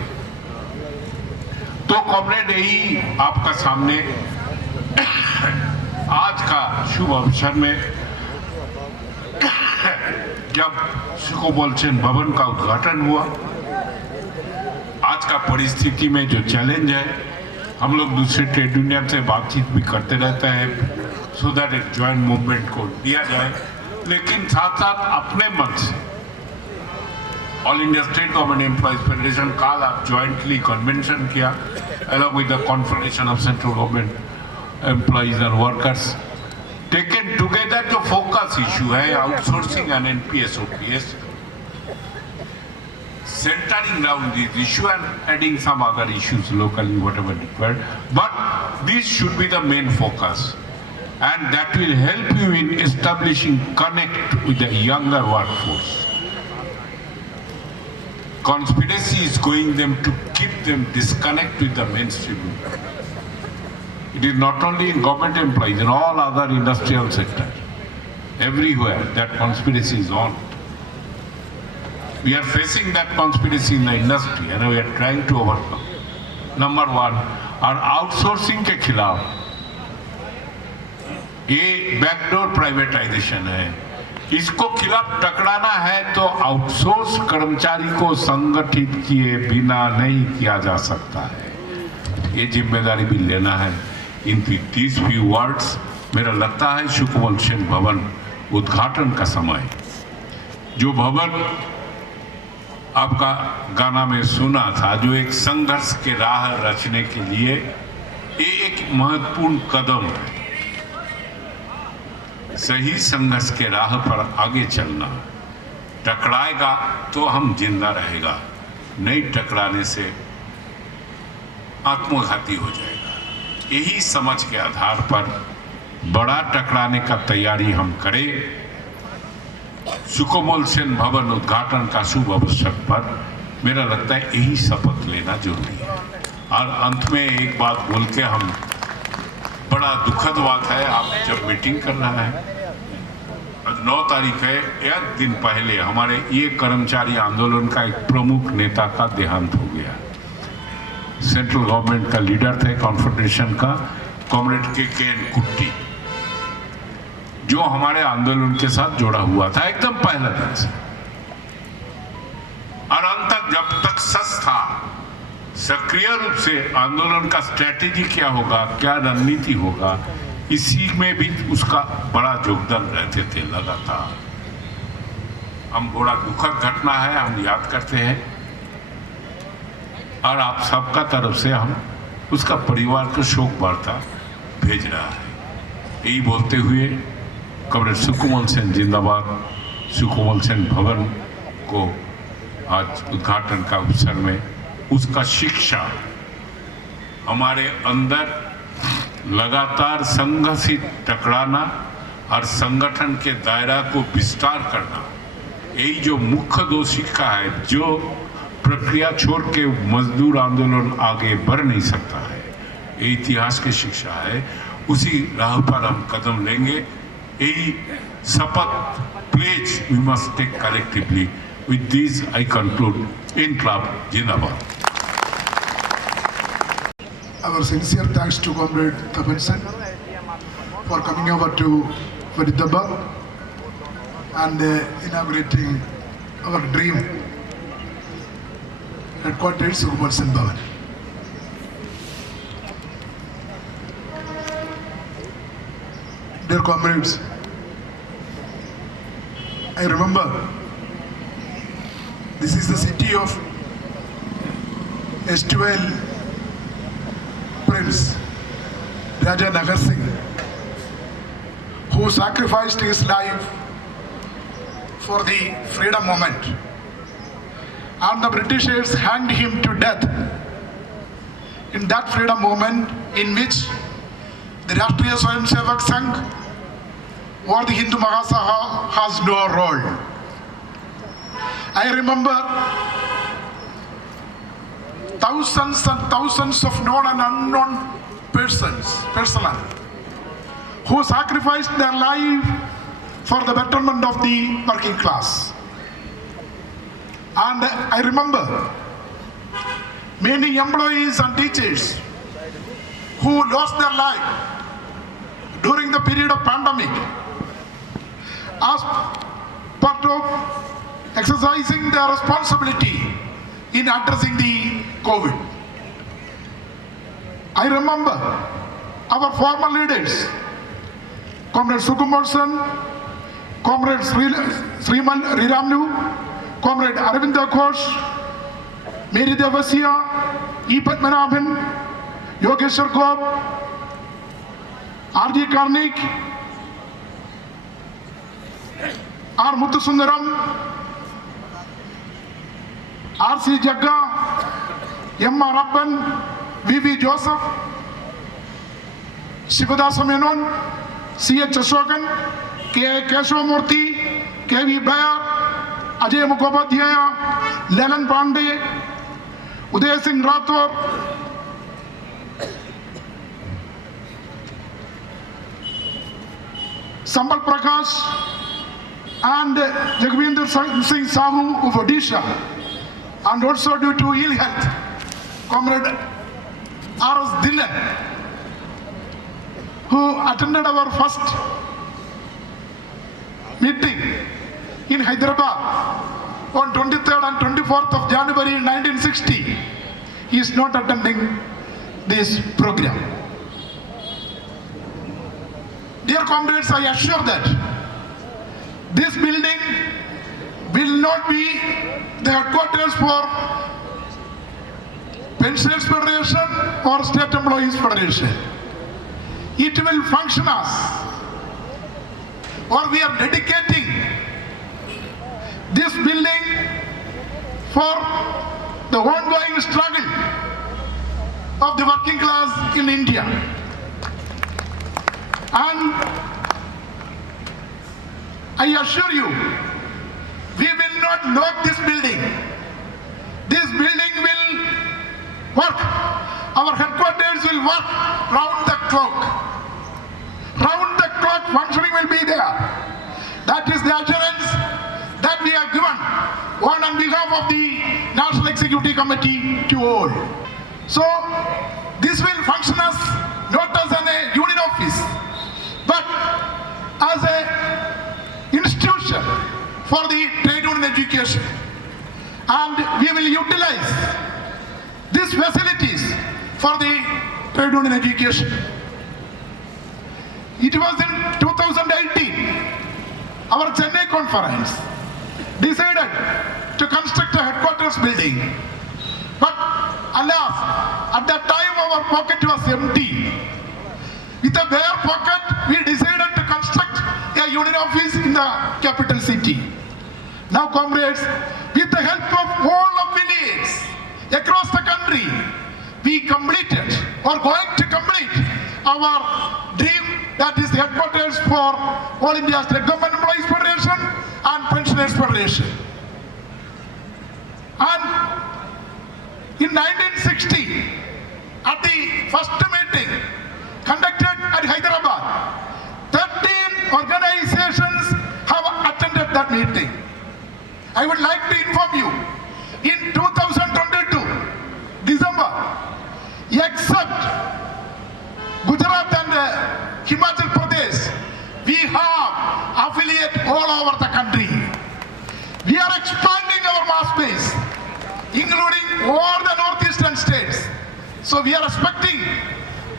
तो कॉमरेड, यही आपका सामने आज का शुभ अवसर में जब सुकोमल सेन भवन का उद्घाटन हुआ, आज का परिस्थिति में जो चैलेंज है, हम लोग दूसरे ट्रेड यूनियन से बातचीत भी करते रहते हैं सो दैट एक ज्वाइंट मूवमेंट को दिया जाए, लेकिन साथ साथ अपने मन से all India state government employees federation काल आप ज्वाइंटली कन्वेंशन किया along with the confederation of central government employees and workers taken together to focus issue है outsourcing and NPS OPS, centering around this issue and adding some other issues locally whatever required, but this should be the main focus and that will help you in establishing connect with the younger workforce. Conspiracy is going them to keep them disconnect with the mainstream. It is not only in government employees, in all other industrial sectors, everywhere that conspiracy is on. We are facing that conspiracy in the industry and we are trying to overcome. Number one, our outsourcing के खिलाफ ये backdoor privatization है, इसको खिलाफ टकराना है तो outsource कर्मचारी को संगठित किए बिना नहीं किया जा सकता है। ये जिम्मेदारी भी लेना है। इन these few words, मेरा लगता है सुकोमल सेन भवन उद्घाटन का समय, जो भवन आपका गाना में सुना था, जो एक संघर्ष के राह रचने के लिए ये एक महत्वपूर्ण कदम है। सही संघर्ष के राह पर आगे चलना, टकराएगा तो हम जिंदा रहेगा, नहीं टकराने से आत्मघाती हो जाएगा। यही समझ के आधार पर बड़ा टकराने का तैयारी हम करें। सुकोमल सेन भवन उद्घाटन का शुभ अवसर पर मेरा लगता है यही शपथ लेना जरूरी है। और अंत में एक बात बोल के हम, बड़ा दुखद बात है, आप जब मीटिंग कर रहा है 9 तारीख है, एक दिन पहले हमारे ये कर्मचारी आंदोलन का एक प्रमुख नेता का देहांत हो गया। सेंट्रल गवर्नमेंट का लीडर थे कॉन्फेडरेशन का, कॉमरेड के.एन. कुट्टी, जो हमारे आंदोलन के साथ जुड़ा हुआ था एकदम पहले दिन से। और अंत तक, जब तक सच था, सक्रिय रूप से आंदोलन का स्ट्रेटेजी क्या होगा, क्या रणनीति होगा, इसी में भी उसका बड़ा योगदान रहते थे लगातार। हम बड़ा दुखद घटना है, हम याद करते हैं और आप सबका तरफ से हम उसका परिवार को शोक वार्ता भेज रहा है। यही बोलते हुए कॉमरेड सुकुमल सेन जिंदाबाद, सुकुमल सेन भवन को आज उद्घाटन का अवसर में उसका शिक्षा हमारे अंदर लगातार संघर्षित टकराना और संगठन के दायरा को विस्तार करना, यही जो मुख्य दो शिक्षा है, जो प्रक्रिया छोड़ के मजदूर आंदोलन आगे बढ़ नहीं सकता है, ये इतिहास की शिक्षा है। उसी राह पर हम कदम लेंगे। यही शपथ pledge we must take collectively. With this, I conclude. Inqilab Jindabad. Our sincere thanks to Comrade Tapan Sen for coming over to Faridabad and inaugurating our dream headquarters, Sukumal Sen Bhavan. Dear comrades, I remember this is the city of S12 Prince Raja Nagar Singh, who sacrificed his life for the freedom movement, and the Britishers hanged him to death in that freedom movement, in which the Rashtriya Swayamsevak Sangh or the Hindu Mahasabha has no role. I remember thousands and thousands of known and unknown persons who sacrificed their life for the betterment of the working class. And I remember many employees and teachers who lost their life during the period of pandemic as part of exercising their responsibility in addressing the COVID. I remember our former leaders, Comrade Sukumal Sen, Comrade Sriman Riramlu, Comrade Aravinda Ghosh, Mary Devasya, E. Padmanabhan, Yogeshwar Gop, R.J. Karnik, R. Muthusundaram, R.C. Jagga, M. Rappan, V.V. Joseph, Shivadasa Menon, C.H. Ashokan, K. Keshavamurthy, K.V. Bayer, Ajay Mukhopadhyaya, Lenin Pandey, Uday Singh Rathore, Sambal Prakash, and Jagvinder Singh Sahu of Odisha, and also due to ill health, Comrade R.S. Dhillon, who attended our first meeting in Hyderabad on 23rd and 24th of January 1960. He is not attending this program. Dear comrades, I assure that this building will not be the headquarters for Pensioners Federation or State Employees Federation. It will function as, or we are dedicating this building for the ongoing struggle of the working class in India. And I assure you, we will not lock this building. This building will work. Our headquarters will work round the clock. Round the clock functioning will be there. That is the assurance that we have given on behalf of the National Executive Committee to all. So this will function as not as a union office, but as a institution for the trade union education. And we will utilize these facilities for the trade union education. It was in 2018, our Chennai conference decided to construct a headquarters building. But alas, at that time our pocket was empty. With a bare pocket, we decided to construct a union office in the capital city. Now, comrades, with the help of all affiliates across the country, we completed or going to complete our dream, that is the headquarters for All India State Government Employees Federation and Pensioners Federation. And in 1960, at the first meeting conducted at Hyderabad, 13 organizations have attended that meeting. I would like to inform you, in 2022, December, except Gujarat and Himachal Pradesh, we have affiliate all over the country. We are expanding our mass base, including all the northeastern states. So we are expecting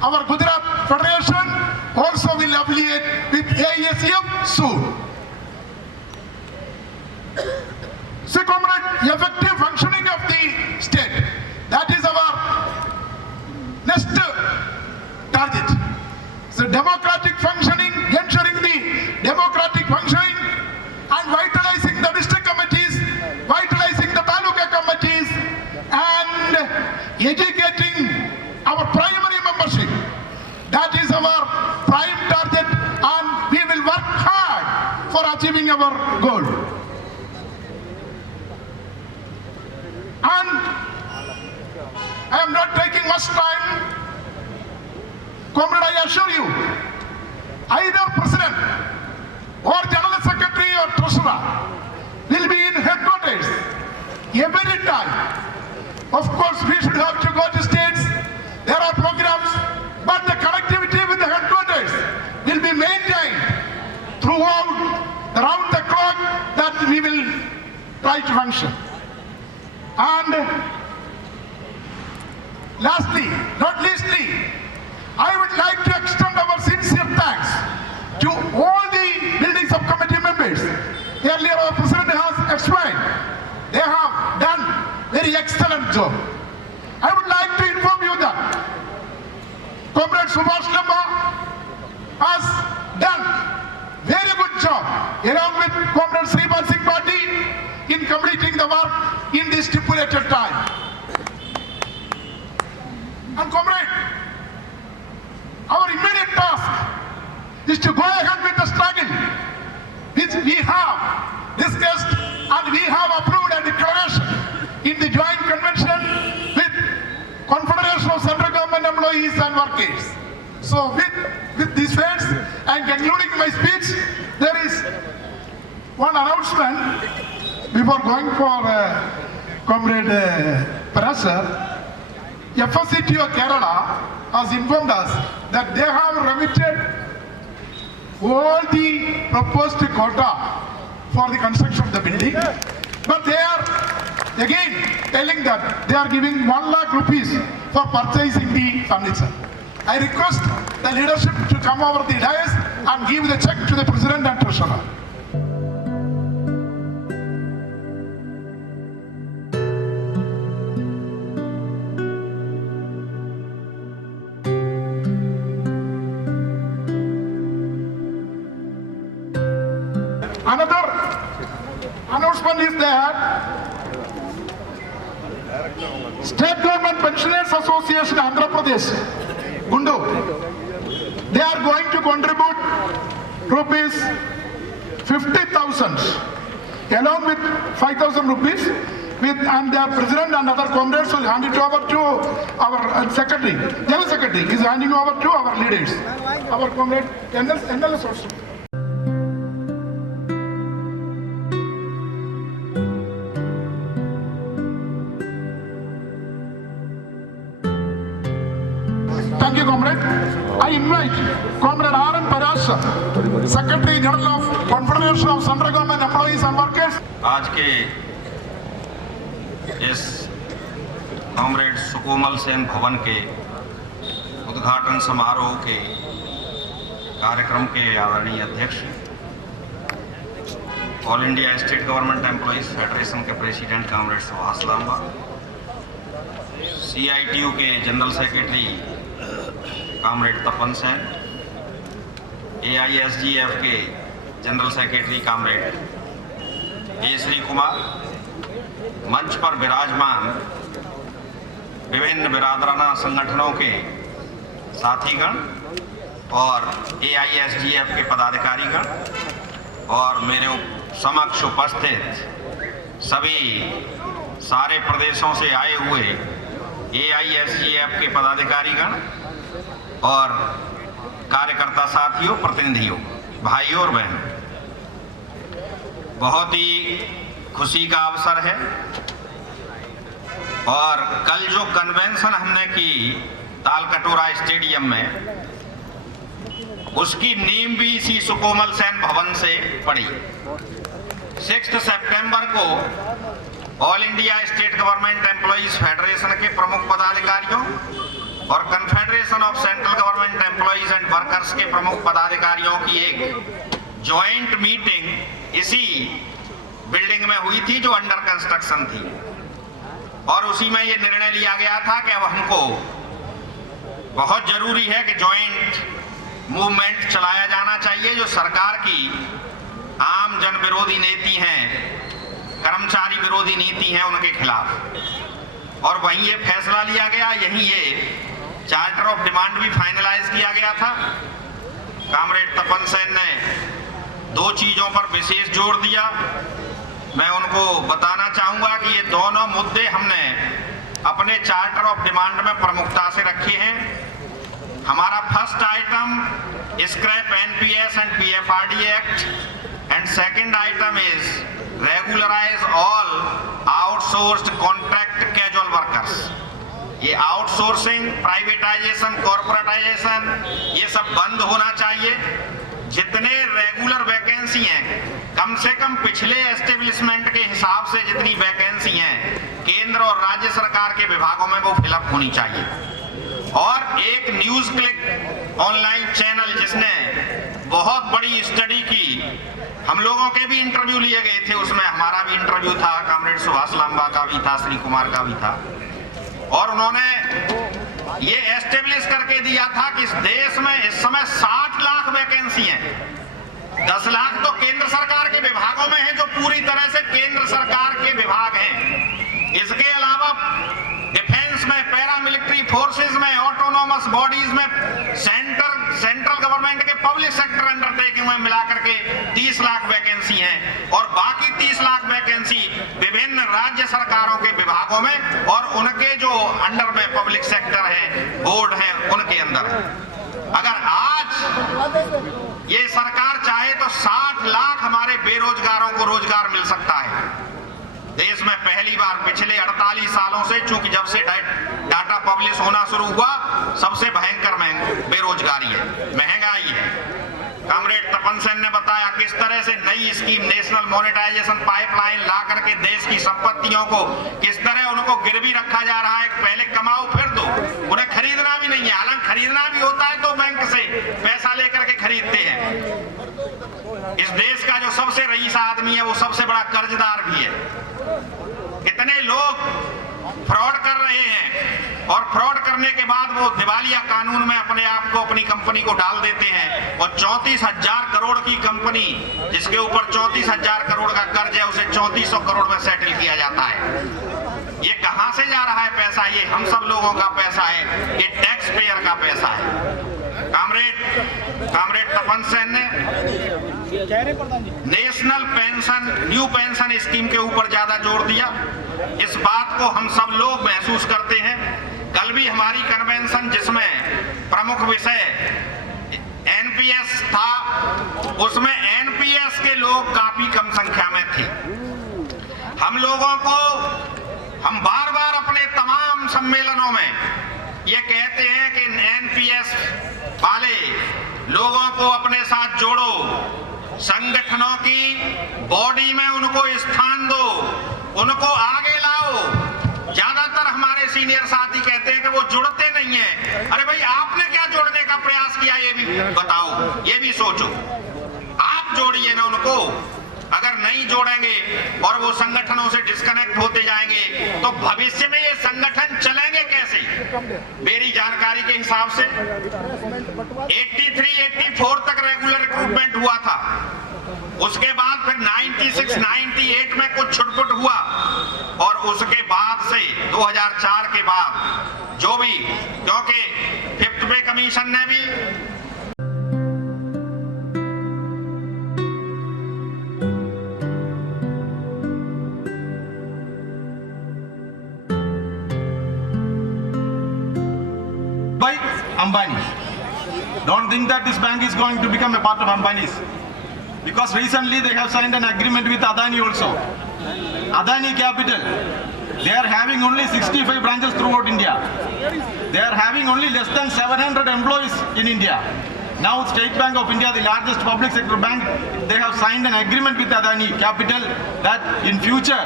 our Gujarat Federation also will affiliate with AISF soon. So, comrade, effective functioning of the state, that is our next target. So democratic functioning, ensuring the democratic functioning and vitalizing the district committees, vitalizing the taluka committees and educating our primary membership. That is our prime target and we will work hard for achieving our goal. And I am not taking much time. Comrade, I assure you, either President or General Secretary or Treasurer will be in headquarters every time. Of course, we should have to go to states. There are programs, but the connectivity with the headquarters will be maintained throughout, around the clock, that we will try to function. And lastly, not leastly, I would like to extend our sincere thanks to all the building subcommittee members. Earlier our President has explained, they have done very excellent job. I would like to inform you that Comrade Subhash Lamba has done very good job along with Comrade Sripal Singh Bhatti in completing the work in the stipulated time. And comrade, our immediate task is to go ahead with the struggle which we have discussed and we have approved a declaration in the joint convention with Confederation of Central Government Employees and Workers. So with these words and concluding my speech, there is one announcement before going for Comrade Parasar. FSCTO Kerala has informed us that they have remitted all the proposed quota for the construction of the building, but they are again telling that they are giving 1 lakh rupees for purchasing the furniture. I request the leadership to come over the dais and give the check to the President and Treasurer. Another announcement is that State Government Pensioners Association Andhra Pradesh, Gundu, they are going to contribute rupees 50,000 along with 5,000 rupees and their president and other comrades will hand it over to our secretary. General Secretary is handing over to our leaders. Our comrade NLS also. Secretary General of Confederation of Central Government Employees and Workers. आज के इस comrade Sukomal Sen भवन के उद्घाटन समारोह के कार्यक्रम के आदरणीय अध्यक्ष, all India state government employees federation के president comrade Subhash Lamba, CITU के general secretary comrade Tapan Sen, AISGF के general secretary comrade Shri Kumar, मंच पर विराजमान विभिन्न बिरादराना संगठनों के साथीगण और AISGF के पदाधिकारीगण और मेरे समक्ष उपस्थित सभी सारे प्रदेशों से आए हुए AISGF के पदाधिकारीगण और कार्यकर्ता साथियों, प्रतिनिधियों, भाइयों और बहनों, बहुत ही खुशी का अवसर है। और कल जो कन्वेंशन हमने की तालकटोरा स्टेडियम में, उसकी नींव भी इसी सुकोमल सेन भवन से पड़ी। 6 सितंबर को all India state government employees federation के प्रमुख पदाधिकारियों और confederation of central government employees and workers के प्रमुख पदाधिकारियों की एक जॉइंट मीटिंग इसी बिल्डिंग में हुई थी जो अंडर कंस्ट्रक्शन थी। और उसी में ये निर्णय लिया गया था कि अब हमको बहुत जरूरी है कि जॉइंट मूवमेंट चलाया जाना चाहिए जो सरकार की आम जन विरोधी नीति हैं, कर्मचारी विरोधी नीति हैं, उनके खिलाफ। और वहीं ये फैसला लिया गया, यहीं ये चार्टर ऑफ डिमांड भी फाइनलाइज किया गया था। कॉमरेड तपन सेन ने 2 चीजों पर विशेष जोर दिया। मैं उनको बताना चाहूंगा कि ये दोनों मुद्दे हमने अपने चार्टर ऑफ डिमांड में प्रमुखता से रखे हैं। हमारा फर्स्ट आइटम स्क्रैप NPS and PFRD act and second item is regularize all outsourced contract casual workers. ये आउटसोर्सिंग, प्राइवेटाइजेशन, कॉर्पोरेटाइजेशन, ये सब बंद होना चाहिए। जितने रेगुलर वैकेंसी हैं, कम से कम पिछले एस्टेब्लिशमेंट के हिसाब से जितनी वैकेंसी हैं केंद्र और राज्य सरकार के विभागों में, वो फिलअप होनी चाहिए। और एक न्यूज क्लिक ऑनलाइन चैनल जिसने बहुत बड़ी स्टडी की, हम लोगों के भी इंटरव्यू लिए गए थे, उसमें हमारा भी इंटरव्यू था, कॉमरेड सुभाष लांबा का भी था, श्री कुमार का भी था। और उन्होंने ये एस्टेब्लिश करके दिया था कि इस देश में इस समय 60 लाख वैकेंसी हैं। 10 लाख तो केंद्र सरकार के विभागों में है, जो पूरी तरह से केंद्र सरकार के विभाग हैं। इसके अलावा डिफेंस में, पैरामिलिट्री फोर्सेस में, ऑटोनोमस बॉडीज में, सेंट्रल गवर्नमेंट के पब्लिक सेक्टर अंडरटेकिंग में मिलाकर के 30 लाख वैकेंसी हैं। और बाकी 30 लाख वैकेंसी विभिन्न राज्य सरकारों के विभागों में और उनके जो अंडर में पब्लिक सेक्टर है, बोर्ड है, उनके अंदर। अगर आज ये सरकार चाहे तो 60 लाख हमारे बेरोजगारों को रोजगार मिल सकता है। देश में पहली बार पिछले 48 सालों से, चूंकि जब से डाटा पब्लिश होना शुरू हुआ, सबसे भयंकर बेरोजगारी है, महंगाई है। कॉमरेड तपन सेन ने बताया किस तरह से नई स्कीम नेशनल मोनेटाइजेशन पाइपलाइन ला करके देश की संपत्तियों को किस तरह उनको गिरवी रखा जा रहा है। पहले कमाओ फिर दो, उन्हें खरीदना भी नहीं है। हालांकि खरीदना भी होता है तो बैंक से पैसा लेकर के खरीदते हैं। इस देश का जो सबसे रईस आदमी है वो सबसे बड़ा कर्जदार भी है। इतने लोग फ्रॉड कर रहे हैं और फ्रॉड करने के बाद वो दिवालिया कानून में अपने आप को, अपनी कंपनी को डाल देते हैं। और 34,000 करोड़ की कंपनी जिसके ऊपर 34,000 करोड़ का कर्ज है, उसे 3400 करोड़ में सेटल किया जाता है। ये कहां से जा रहा है पैसा? ये हम सब लोगों का पैसा है, ये टैक्स पेयर का पैसा है। कॉमरेड तपन सेन ने national pension, new pension scheme के ऊपर ज्यादा जोर दिया। इस बात को हम सब लोग महसूस करते हैं। कल भी हमारी कन्वेंशन जिसमें प्रमुख विषय NPS था, उसमें NPS के लोग काफी कम संख्या में थे। हम लोगों को, हम बार बार अपने तमाम सम्मेलनों में ये कहते हैं कि NPS वाले लोगों को अपने साथ जोड़ो, संगठनों की बॉडी में उनको स्थान दो, उनको आगे लाओ। ज्यादातर हमारे सीनियर साथी कहते हैं कि वो जुड़ते नहीं हैं। अरे भाई, आपने क्या जोड़ने का प्रयास किया, ये भी बताओ, ये भी सोचो। आप जोड़िए ना उनको। अगर नहीं जोड़ेंगे और वो संगठनों से डिस्कनेक्ट होते जाएंगे तो भविष्य में ये संगठन चलेंगे कैसे? मेरी जानकारी के हिसाब से 83-84 तक रेगुलर रिक्रूटमेंट हुआ था। उसके बाद फिर 96-98 में कुछ छुटपुट हुआ और उसके बाद से 2004 के बाद जो भी, क्योंकि 5th पे कमीशन ने भी by Ambani. Don't think that this bank is going to become a part of Ambani's, because recently they have signed an agreement with Adani also. Adani Capital, they are having only 65 branches throughout India. They are having only less than 700 employees in India. Now State Bank of India, the largest public sector bank, they have signed an agreement with Adani Capital that in future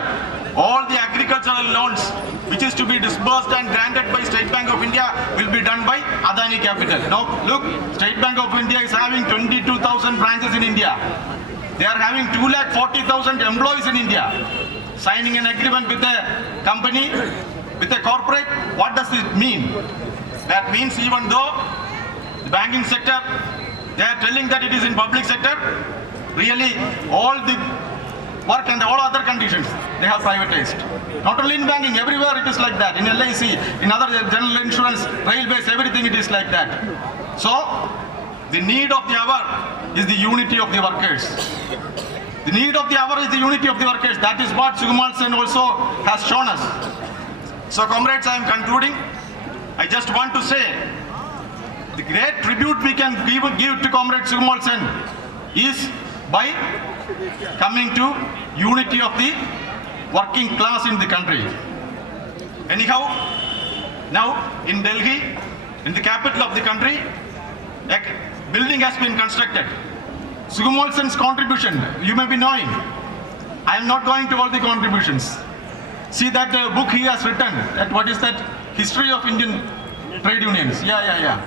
all the agricultural loans which is to be disbursed and granted by State Bank of India will be done by Adani Capital. Now look, State Bank of India is having 22,000 branches in India. They are having 240,000 employees in India. Signing an agreement with a company, with a corporate, what does it mean? That means even though the banking sector, they are telling that it is in public sector, really all the work and all other conditions they have privatized. Not only in banking, everywhere it is like that. In LIC, in other general insurance, railways, everything it is like that. So the need of the hour is the unity of the workers. The need of the hour is the unity of the workers. That is what Sukumal Sen also has shown us. So comrades, I am concluding. I just want to say the great tribute we can give to Comrade Sukumal Sen is by coming to unity of the working class in the country. Anyhow, now in Delhi, in the capital of the country, a building has been constructed. Sukumal Sen's contribution, you may be knowing. I am not going to all the contributions. See that book he has written, that what is that? History of Indian Trade Unions. Yeah.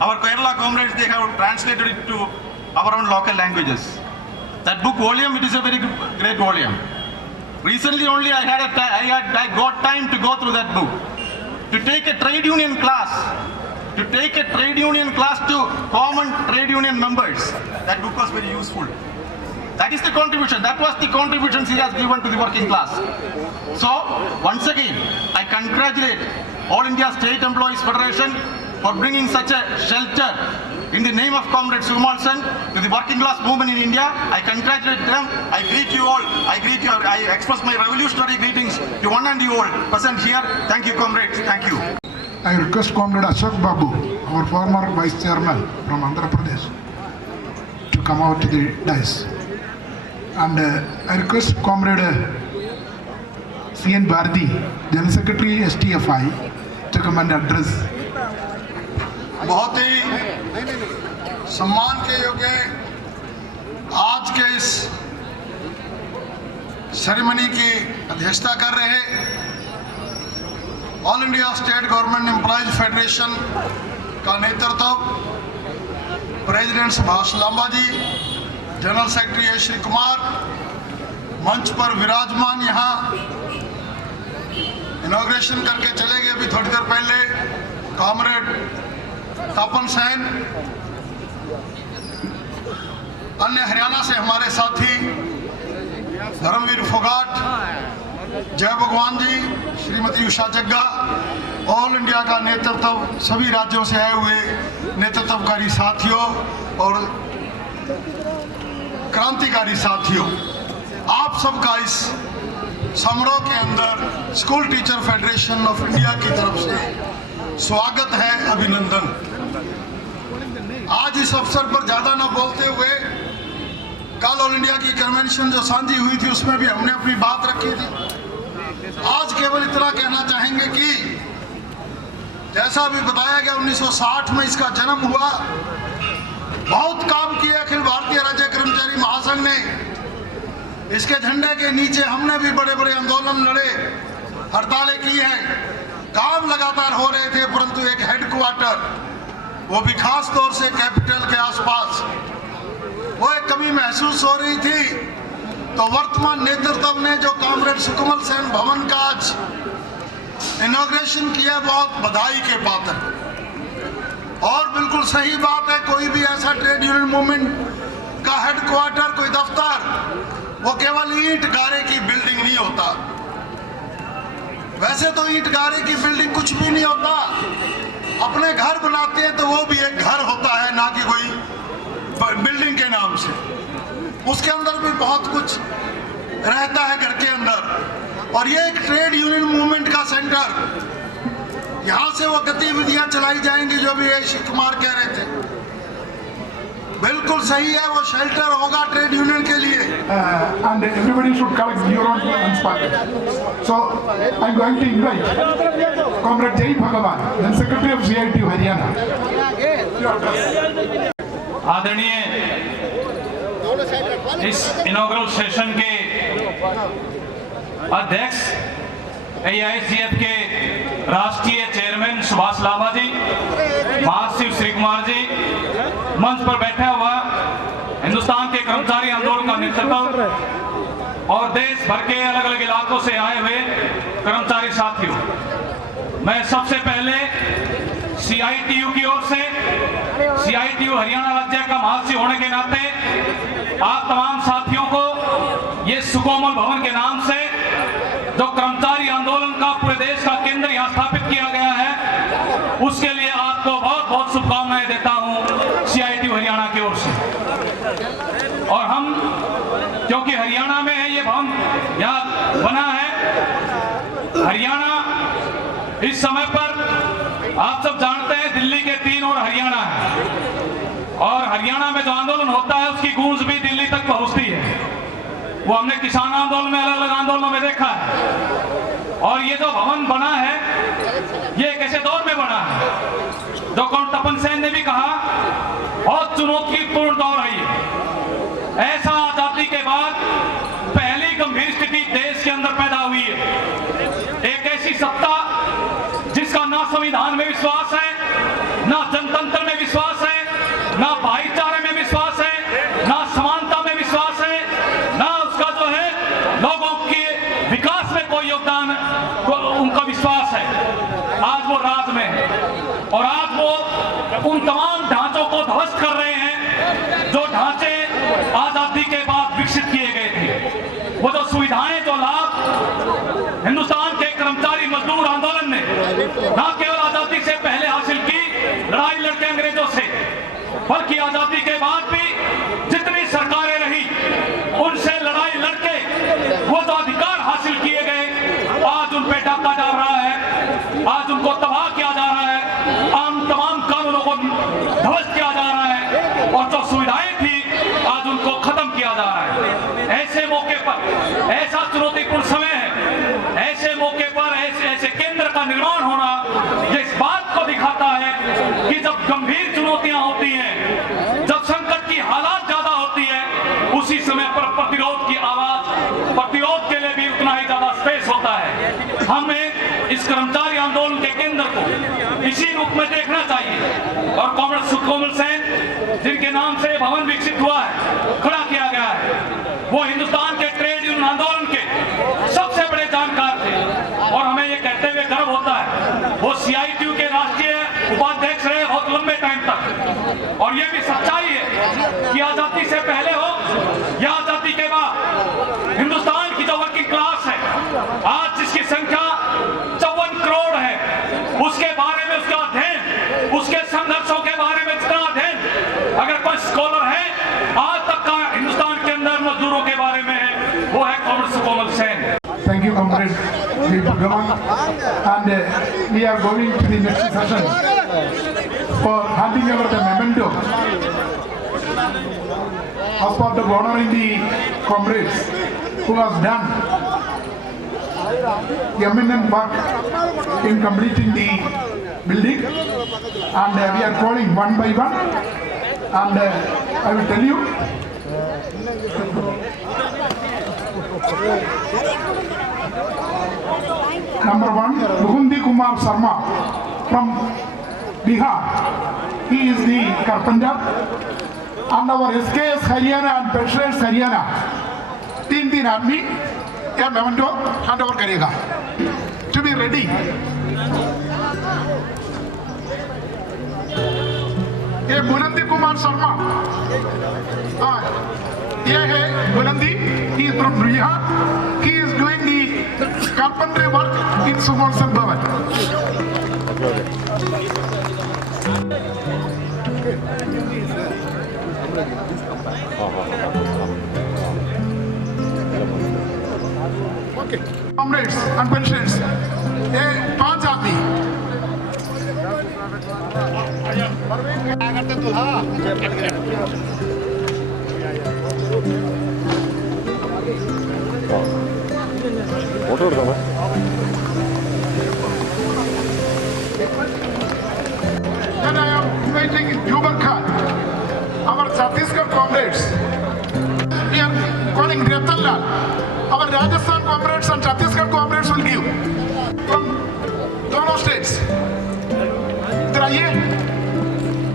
Our Kerala comrades, they have translated it to our own local languages. That book volume, it is a very great volume. Recently only I got time to go through that book. To take a trade union class, to common trade union members, that book was very useful. That is the contribution. That was the contributions he has given to the working class. So, once again, I congratulate All India State Employees Federation for bringing such a shelter in the name of Comrade Sukumal Sen to the working class movement in India. I congratulate them. I greet you all. I express my revolutionary greetings to one and you all present here. Thank you, comrades. Thank you. I request Comrade Ashok Babu, our former Vice Chairman from Andhra Pradesh, to come out to the dais. And I request Comrade C.N. Bharati, General Secretary STFI, to come and address. बहुत ही सम्मान के योग्य आज के इस ceremony की अध्यक्षता कर रहे all India state government employees federation का नेतृत्व president Subhash Lamba ji, general secretary A Shri Kumar, मंच पर विराजमान यहाँ इनॉग्रेशन करके चले गए अभी थोड़ी देर पहले कॉमरेड तपन सेन, अन्य हरियाणा से हमारे साथी धर्मवीर फोगाट, जय भगवान जी, श्रीमती उषा जग्गा, ऑल इंडिया का नेतृत्व, सभी राज्यों से आए हुए नेतृत्वकारी साथियों और क्रांतिकारी साथियों, आप सबका इस समारोह के अंदर school teacher federation of India की तरफ से स्वागत है, अभिनंदन। आज इस अवसर पर ज्यादा ना बोलते हुए, कल ऑल इंडिया की कन्वेंशन जो साझी हुई थी उसमें भी हमने अपनी बात रखी थी। आज केवल इतना कहना चाहेंगे कि जैसा भी बताया गया 1960 में इसका जन्म हुआ, बहुत काम किए अखिल भारतीय राज्य कर्मचारी महासंघ ने। इसके झंडे के नीचे हमने भी बड़े बड़े आंदोलन लड़े, हड़तालें की हैं, काम लगातार हो रहे थे, परंतु एक हेडक्वार्टर, वो भी खास तौर से कैपिटल के आसपास, वो एक कमी महसूस हो रही थी। तो वर्तमान नेतृत्व ने जो कॉमरेड सुकोमल सेन भवन का आज इनॉग्रेशन किया, बहुत बधाई के पात्र। और बिल्कुल सही बात है, कोई भी ऐसा ट्रेड यूनियन मूवमेंट का हेडक्वार्टर, कोई दफ्तर, वो केवल ईंट गारे की बिल्डिंग नहीं होता। वैसे तो ईंट गारे की बिल्डिंग कुछ भी नहीं होता, अपने घर बनाते हैं तो वो भी एक घर होता है, ना कि कोई बिल्डिंग के नाम से। उसके अंदर भी बहुत कुछ रहता है घर के अंदर। और ये एक ट्रेड यूनियन मूवमेंट का सेंटर, यहाँ से वो गतिविधियां चलाई जाएंगी जो भी शिव कुमार कह रहे थे, बिल्कुल सही है। वो शेल्टर होगा ट्रेड यूनियन के लिए। And everybody should collect your own funds packet. So I'm going to invite Comrade Jai Bhagavan, then Secretary of CITU Haryana. आदरणीय इस इनॉग्रल सेशन के अध्यक्ष AISGF के राष्ट्रीय चेयरमैन सुभाष लांबा जी, महासचिव श्री कुमार जी, मंच पर बैठा हुआ हिंदुस्तान के कर्मचारी आंदोलन का नेतृत्व और देश भर के अलग अलग इलाकों से आए हुए कर्मचारी साथियों, मैं सबसे पहले CITU की ओर से, CITU हरियाणा राज्य का महासचिव होने के नाते आप तमाम साथियों को ये सुकोमल भवन के नाम से जो कर्मचारी आंदोलन का पूरे देश का केंद्र यहाँ स्थापित किया गया है, उसके लिए आपको बहुत बहुत शुभकामनाएं देता हूँ CITU हरियाणा की ओर से। और हम क्योंकि हरियाणा में है ये भवन यहाँ बना है, हरियाणा इस समय पर आप सब जानते हैं दिल्ली के 3 और हरियाणा है, और हरियाणा में जो आंदोलन होता है उसकी गूंज भी दिल्ली तक पहुंचती है। वो हमने किसान आंदोलन में, अलग अलग आंदोलनों में देखा है। और ये जो भवन बना है, ये एक ऐसे दौर में बना है जो तपन सेन ने भी कहा, बहुत चुनौतीपूर्ण दौर है ये। ऐसा आजादी के बाद पहली गंभीर स्थिति देश के अंदर पैदा हुई है। एक ऐसी सत्ता जिसका ना संविधान में विश्वास है, ना जनतंत्र में विश्वास है, ना भाईचारे में विश्वास है, ना समानता में विश्वास है, ना उसका जो है लोगों के विकास में कोई योगदान, उनका विश्वास है। आज वो राज में है और आज वो उन तमाम ढांचों को ध्वस्त कर रहे हैं जो ढांचे आजादी के बाद विकसित किए गए थे। वो जो सुविधाएं, जो लाभ हिंदुस्तान के कर्मचारी मजदूर आंदोलन ने ना केवल आजादी से पहले हासिल की, लड़ाई लड़के अंग्रेजों से, बल्कि आजादी के बाद भी जितनी सरकारें रही उनसे लड़ाई लड़के वो जो अधिकार हासिल किए गए, आज उन पे डाका डाल रहा है, आज उनको तबाह किया जा रहा है, तमाम कानूनों को ध्वस्त किया जा रहा है, और जो सुविधाएं थी आज उनको खत्म किया जा रहा है। ऐसे मौके पर, ऐसा चुनौतीपूर्ण समय है, ऐसे मौके पर ऐसे केंद्र का निर्माण होना ये इस बात को दिखाता है कि जब गंभीर चुनौतियां होती हैं, जब संकट की हालात ज्यादा होती है, उसी समय पर प्रतिरोध की आवाज, प्रतिरोध के लिए भी उतना ही ज्यादा स्पेस होता है। हमें इस कर्मचारी आंदोलन के केंद्र को इसी रूप में देखना चाहिए। और कॉमरेड सुकोमल सेन, जिनके नाम से भवन विकसित हुआ है, खड़ा किया गया है, वो हिंदुस्तान के ट्रेड यूनियन आंदोलन के सबसे बड़े जानकार थे। और हमें ये कहते हुए गर्व होता है, वो CITU के राष्ट्रीय उपाध्यक्ष रहे बहुत लंबे टाइम तक। और ये भी सच्चाई है कि आजादी से पहले हो या आजादी के बाद, हिंदुस्तान की जो वर्किंग क्लास है, आज जिसकी संख्या 54 करोड़ है, उसके बारे में, उसका अध्ययन, उसके संघर्षों के बारे में जितना अध्ययन अगर कोई स्कॉलर है आज तक का हिंदुस्तान के अंदर मजदूरों के बारे में है, वो है comrade Sukomal Sen. Thank you, Comrade Jai Bhagavan. And we are going to the next session for handing over the memento as part of honoring the comrades who has done the eminent work in completing the building. And we are calling one by one And I will tell you. Number 1, Mukundi Kumar Sharma from Bihar. He is the carpenter. And our SKS Haryana and Pensioners Haryana, 3 आदमी या memento hand over करेगा. To be ready. ये बुलंदी कुमार शर्मा, ये है बुलंदी. He is from Bihar. He is doing the carpentry work in Sukhmal Sen Bhavan. Okay. Comrades and pensioners, ये 5 आदमी. Then I am inviting Jubar Khan, our Chhattisgarh comrades. We are calling Ratan Lal. Our Rajasthan comrades and Chhattisgarh comrades will give from दोनों states. इधर आइए.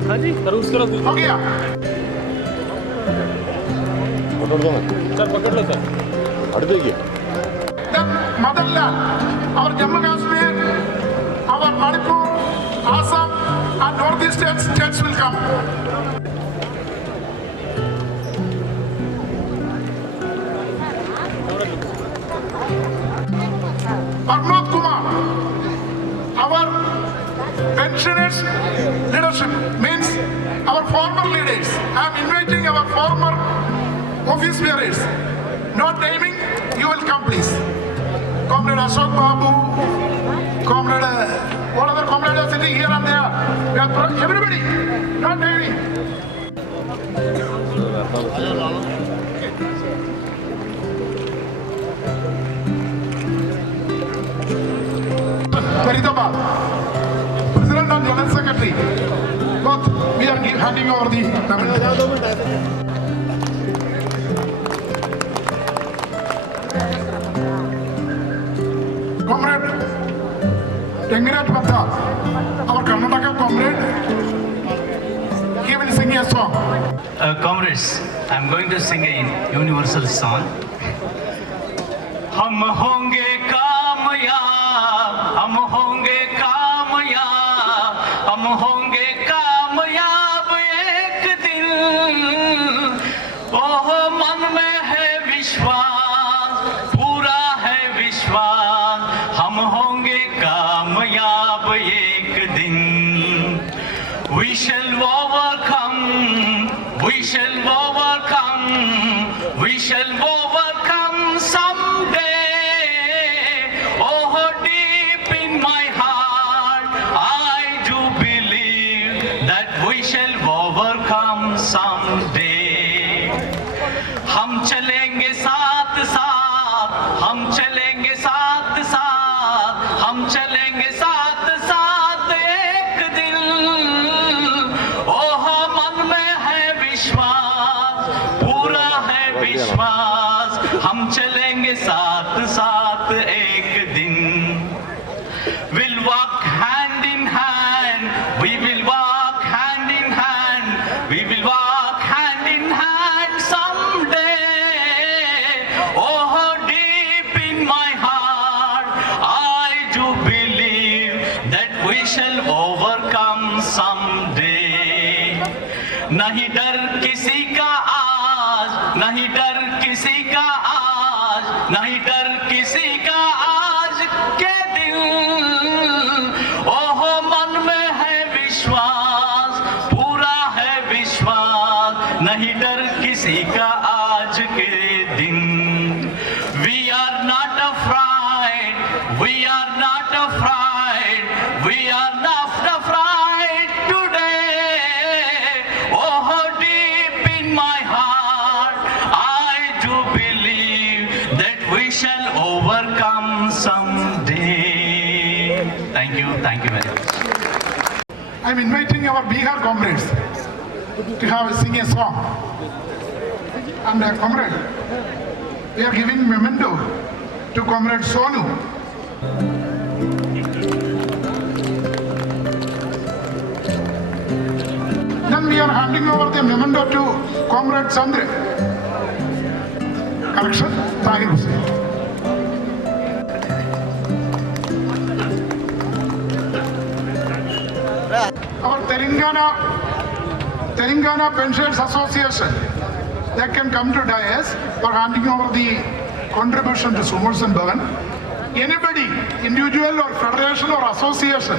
हाँ जी. हो गया. पकड़ लो sir. हट जाइए. Then Madan Lal, our Jammu Kashmir, our Manipur, Assam, and Northeast states will come. Pramod Kumar, our pensioners leadership means our former leaders. I am inviting our former office bearers. Not naming, you will come please. Comrade Ashok Babu, Comrade, what other comrades are sitting here and there? We are everybody, not naming. Faridabad, President and General Secretary, both we are handing over the payment. Comrade Tengirat Bhatta, our Karnataka comrade, he will sing a song. Comrades, I am going to sing a universal song. हम होंगे कामयाब, हम होंगे कामयाब, हम होंगे कामयाब एक दिन. ओह मन में है विश्वास, पूरा है विश्वास, हम होंगे कामयाब एक दिन. We shall overcome, we shall overcome, we shall overcome someday. Oh, deep in my heart, I do believe that we shall overcome someday. हम चलेंगे साथ साथ, हम चलेंगे साथ साथ, हम चलेंगे साथ साथ एक दिन. ओह मन में है विश्वास, पूरा है विश्वास, हम चलेंगे साथ साथ एक दिन. We'll walk hand in hand, we will walk hand in hand, we will walk hand in hand someday. Oh, deep in my heart, I do believe that we shall overcome someday. नहीं डर किसी का आज, नहीं डर किसी का आज, नहीं डर किसी का आज के दिन. ओह मन में है विश्वास, पूरा है विश्वास, नहीं डर किसी का आज के दिन. We are not afraid, we are not afraid, we are not afraid today. Oh, deep in my heart, I do believe that we shall overcome someday. Thank you very much. I am inviting our Bihar comrades. to have sing a song. And comrade, we are giving memento to Comrade Sonu. Then we are handing over the memento to Comrade Chandra. Correction, Tahir Hussain. Our Telangana Pensioners Association, they can come to dais for handing over the contribution to Sumerson Bhavan. Anybody, individual or federation or association,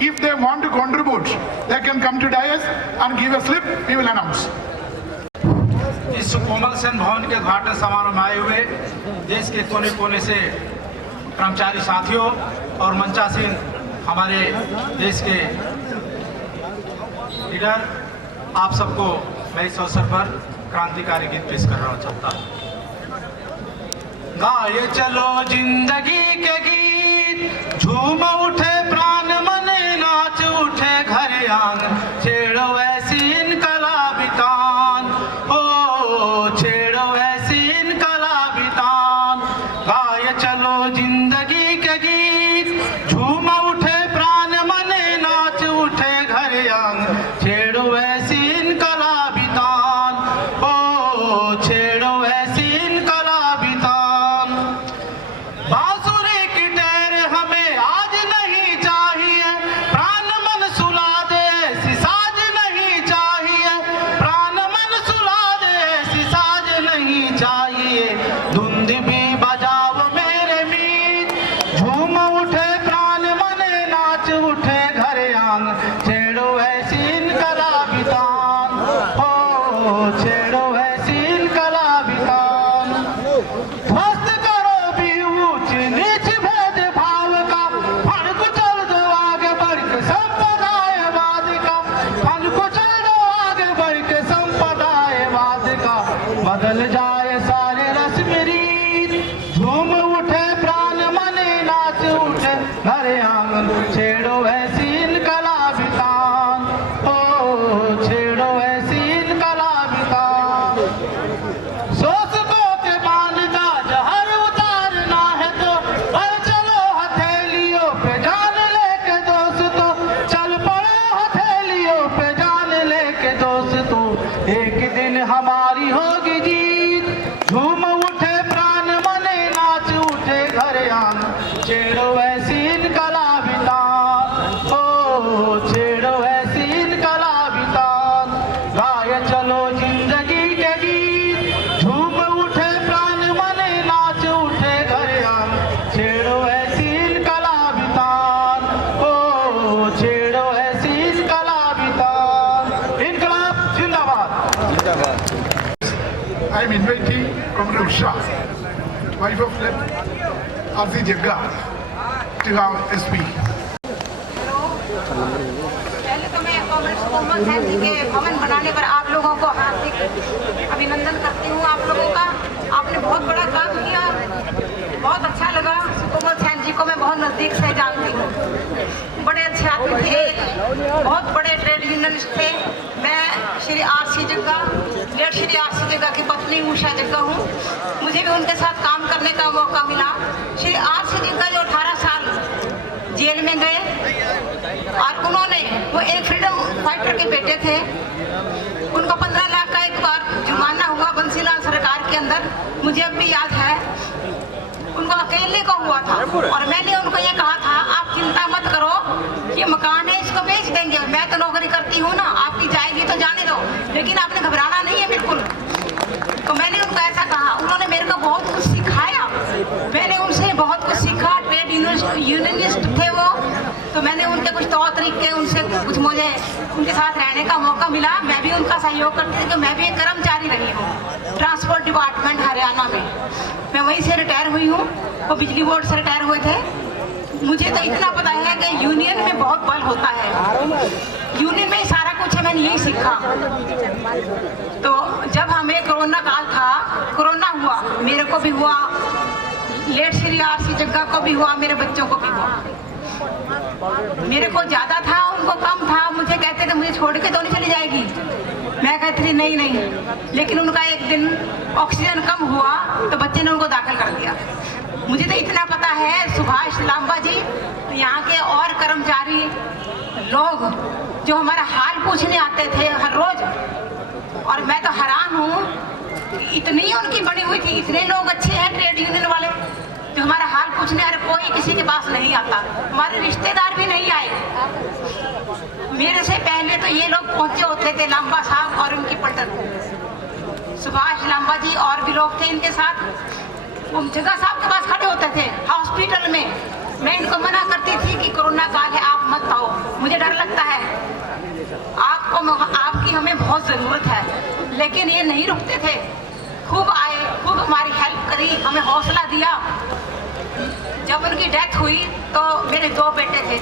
if they want to contribute, they can come to dais and give a slip, we will announce. इस सुकोमल सेन भवन के उद्घाटन समारोह में आए हुए देश के कोने कोने से कर्मचारी साथियों और मंचासीन हमारे देश के लीडर, आप सबको मैं इस अवसर पर क्रांतिकारी गीत पेश करना चाहता हूँ। गाए चलो जिंदगी के गीत, झूम उठे प्राण मन, नाच उठे घर आंगन, छेड़ो ऐसी इनकलाबी तान, ओ छेड़ो ऐसी इनकलाबी तान। गाए चलो जिंदगी के गीत, झूम उठे प्राण मन, नाच उठे घर आंगन, छेड़ो ऐसी इनकलाबी तान, ओ छेड़ो ऐसी इनकलाबी तान। बांसुरी की टैर हमें आज नहीं चाहिए, प्राण मन सुला दे ऐसी साज नहीं चाहिए, प्राण मन सुला दे ऐसी साज नहीं चाहिए। धुंध भी बजाओ मेरे मीत, झूम उठे प्राण मन, नाच उठे घर आंगन, छेड़ो ऐसी इनकलाबी तान, ओ छेड़ो ऐसी इनकलाबी तान। ध्वस्त करो भी ऊंच नीच भेद भाव का, फन को चल दो आगे बढ़ के संप्रदायवाद का, फन को चल दो आगे बढ़ के संप्रदायवाद का। बदल जाए सारे रस्म रीत, झूम उठे प्राण मन, नाच उठे घर आंगन, छेड़ो ऐसी इनकलाबी तान, ओ छेड़ो ऐसी इनकलाबी तान। शोषकों के बांध का जहर उतारना है तो और चलो हथेलियों पे जान लेके दोस्तों, चल पड़ो हथेलियों पे जान लेके दोस्तों। एक दिन हमारी होगी जीत, झूम उठे प्राण मन, नाच उठे घर आंगन, छेड़ो ऐसी इनकलाबी तान, ओ छेड़ो ऐसी इनकलाबी तान। गाए चलो जिंदगी के गीत, झूम उठे प्राण मन, नाच उठे घर आंगन, छेड़ो ऐसी इनकलाबी तान, ओ छेड़ो ऐसी इनकलाबी तान। इनकलाब जिंदाबाद। I am inviting Comrade Usha, wife of R.C. Jagga, to have a speech. पहले तो मैं कॉमरेड सुकोमल सेन जी के भवन बनाने पर आप लोगों को हार्दिक अभिनंदन करती हूँ। आप लोगों का आपने बहुत बड़ा काम किया, बहुत अच्छा लगा। सुकोमल सेन जी को मैं बहुत नज़दीक से जानती हूँ, बड़े अच्छे आदमी थे, बहुत बड़े ट्रेड यूनियनिस्ट थे। मैं श्री R.C. जग्गा, लेट श्री R.C. जग्गा की पत्नी उषा जग्गा हूँ। मुझे भी उनके साथ काम करने का मौका मिला। श्री R.C. जग्गा जो 18 साल जेल में गए और उन्होंने, वो एक फ्रीडम फाइटर के बेटे थे, उनको 15 लाख का एक बार जुर्माना हुआ बंसीलाल सरकार के अंदर, मुझे अब भी याद है। उनको अकेले को हुआ था और मैंने उनको ये कहा था, आप चिंता मत करो, ये मकान है इसको बेच देंगे, मैं तो नौकरी करती हूँ ना, आपकी जाएगी तो जाने दो, लेकिन आपने घबराना नहीं है बिल्कुल। तो मैंने उनको ऐसा कहा, उन्होंने मेरे को बहुत कुछ सिखाया, मैंने उनसे बहुत कुछ सीखा। ट्रेड यूनियनिस्ट थे वो, तो मैंने उनके कुछ तौर तरीके, उनसे कुछ मुझे उनके साथ रहने का मौका मिला। मैं भी उनका सहयोग करती थी, कि मैं भी एक कर्मचारी रही हूँ ट्रांसपोर्ट डिपार्टमेंट हरियाणा में, मैं वहीं से रिटायर हुई हूँ, वो बिजली बोर्ड से रिटायर हुए थे। मुझे तो इतना पता है कि यूनियन में बहुत बल होता है, यूनियन में सारा कुछ है, मैंने यही सीखा। तो जब हमें कोरोना काल था, कोरोना हुआ, मेरे को भी हुआ, लेट श्री R.C. जग्गा को भी हुआ, मेरे बच्चों को भी हुआ। मेरे को ज़्यादा था, उनको कम था, मुझे कहते थे मुझे छोड़ के तो नहीं चली जाएगी। मैं कहती थी नहीं नहीं, लेकिन उनका एक दिन ऑक्सीजन कम हुआ तो बच्चे ने उनको दाखिल कर दिया। मुझे तो इतना पता है सुभाष लांबा जी, यहाँ के और कर्मचारी लोग जो हमारा हाल पूछने आते थे हर रोज, और मैं तो हैरान हूँ इतनी उनकी बनी हुई थी, इतने लोग अच्छे हैं ट्रेड यूनियन वाले जो हमारा हाल पूछने, अरे कोई किसी के पास नहीं आता, हमारे रिश्तेदार भी नहीं आए। मेरे से पहले तो ये लोग पहुंचे होते थे, लांबा साहब और उनकी पलटन, सुभाष लांबा जी और भी लोग थे इनके साथ। वो जगह साहब के पास खड़े होते थे हॉस्पिटल में। मैं इनको मना करती थी कि कोरोना काल है, आप मत आओ, मुझे डर लगता है, आपकी हमें बहुत ज़रूरत है। लेकिन ये नहीं रुकते थे, खूब आए, खूब हमारी हेल्प करी, हमें हौसला दिया। जब उनकी डेथ हुई तो मेरे 2 बेटे थे,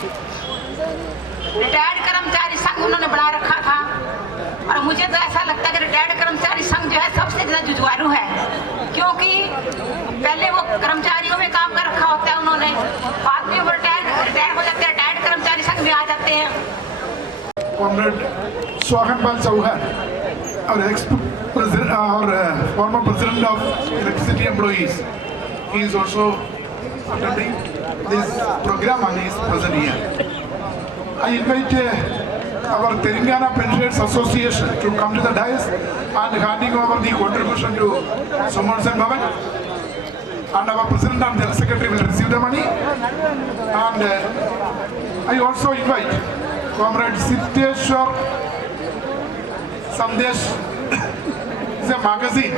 रिटायर्ड कर्मचारी संघ उन्होंने बना रखा था, और मुझे तो ऐसा लगता है कि रिटायर्ड कर्मचारी संघ जो है सबसे ज़्यादा जुझारू है, क्योंकि पहले वो कर्मचारियों में काम कर रखा होता है उन्होंने, बाद में वो रिटायर हो जाते हैं, रिटायर्ड कर्मचारी संघ में आ जाते हैं। Comrade Swahanpal Chauhan, our former president of Electricity Employees, he is also attending this program and he is present here. I invite our Telangana Pensioners Association to come to the dais and handing over the contribution to Somerset Bhavan, and our president and the secretary will receive the money. And I also invite Comrade Siddheshwar Sandesh is a magazine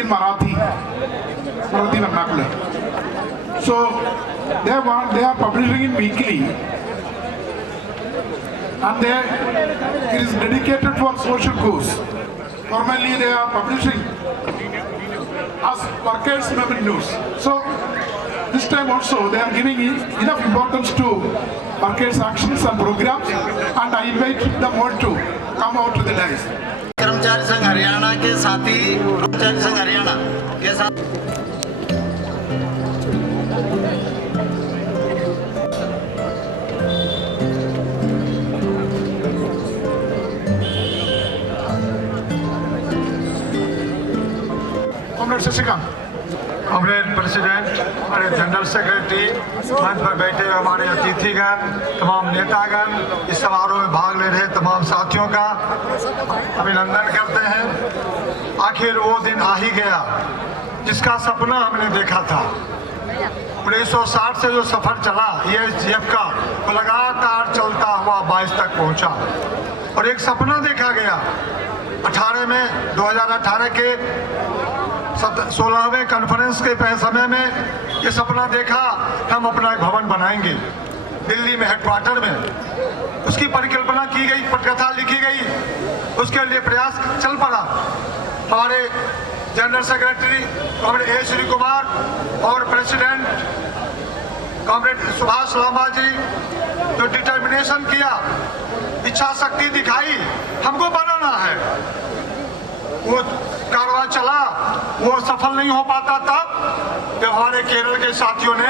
in Marathi vernacular. So they are publishing it weekly, and it is dedicated for social cause. Normally they are publishing as Workers' Memory News. So this time also they are giving enough importance to workers' actions and programs, and I invite them all to come out to the dais. कर्मचारी संघ हरियाणा के साथी, कर्मचारी संघ हरियाणा के साथ Comrade Shashikant. Comrade president, हमारे general secretary, मंच पर बैठे हुए हमारे अतिथिगण, तमाम नेतागण, इस समारोह में भाग ले रहे तमाम साथियों का अभिनंदन करते हैं। आखिर वो दिन आ ही गया जिसका सपना हमने देखा था। 1960 से जो सफर चला ESGF का, वो लगातार चलता हुआ 22 तक पहुंचा, और एक सपना देखा गया 2018 के 16वें कॉन्फ्रेंस के समय में ये सपना देखा, हम अपना एक भवन बनाएंगे दिल्ली में, हेडक्वार्टर में। उसकी परिकल्पना की गई, पटकथा लिखी गई, उसके लिए प्रयास चल पड़ा। हमारे general secretary comrade A. Shri Kumar और प्रेसिडेंट कॉमरेड सुभाष लांबा जी जो डिटर्मिनेशन किया, इच्छा शक्ति दिखाई, हमको बनाना है, वो कारवां चला। वो सफल नहीं हो पाता तब जब हमारे केरल के साथियों ने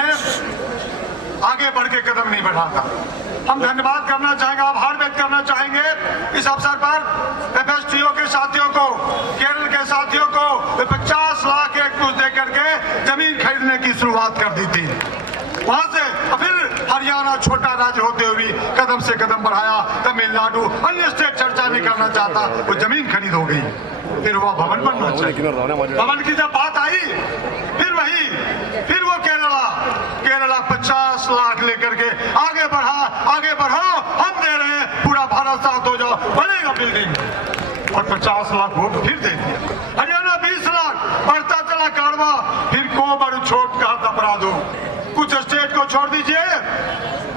आगे बढ़ के कदम नहीं बढ़ा था। हम धन्यवाद करना चाहेंगे, आभार व्यक्त करना चाहेंगे इस अवसर पर FSTO के साथियों को, केरल के साथियों को 50 लाख एक कुछ दे करके जमीन खरीदने की शुरुआत कर दी थी। वहां से फिर हरियाणा छोटा राज्य होते हुए कदम से कदम बढ़ाया, तमिलनाडु, अन्य स्टेट चर्चा नहीं करना चाहता, वो जमीन खरीद हो गई। फिर वह भवन बनना चाहिए, भवन की जब बात आई फिर वो केरला 50 लाख लेकर के आगे बढ़ो, हम दे रहे हैं, पूरा भारत साथ हो जाओ, बनेगा बिल्डिंग, और 50 लाख वोट फिर दे दिया। हरियाणा 20 लाख, बढ़ता चला कारवा, फिर को बड़ छोट का अपराध हो। कुछ स्टेट को छोड़ दीजिए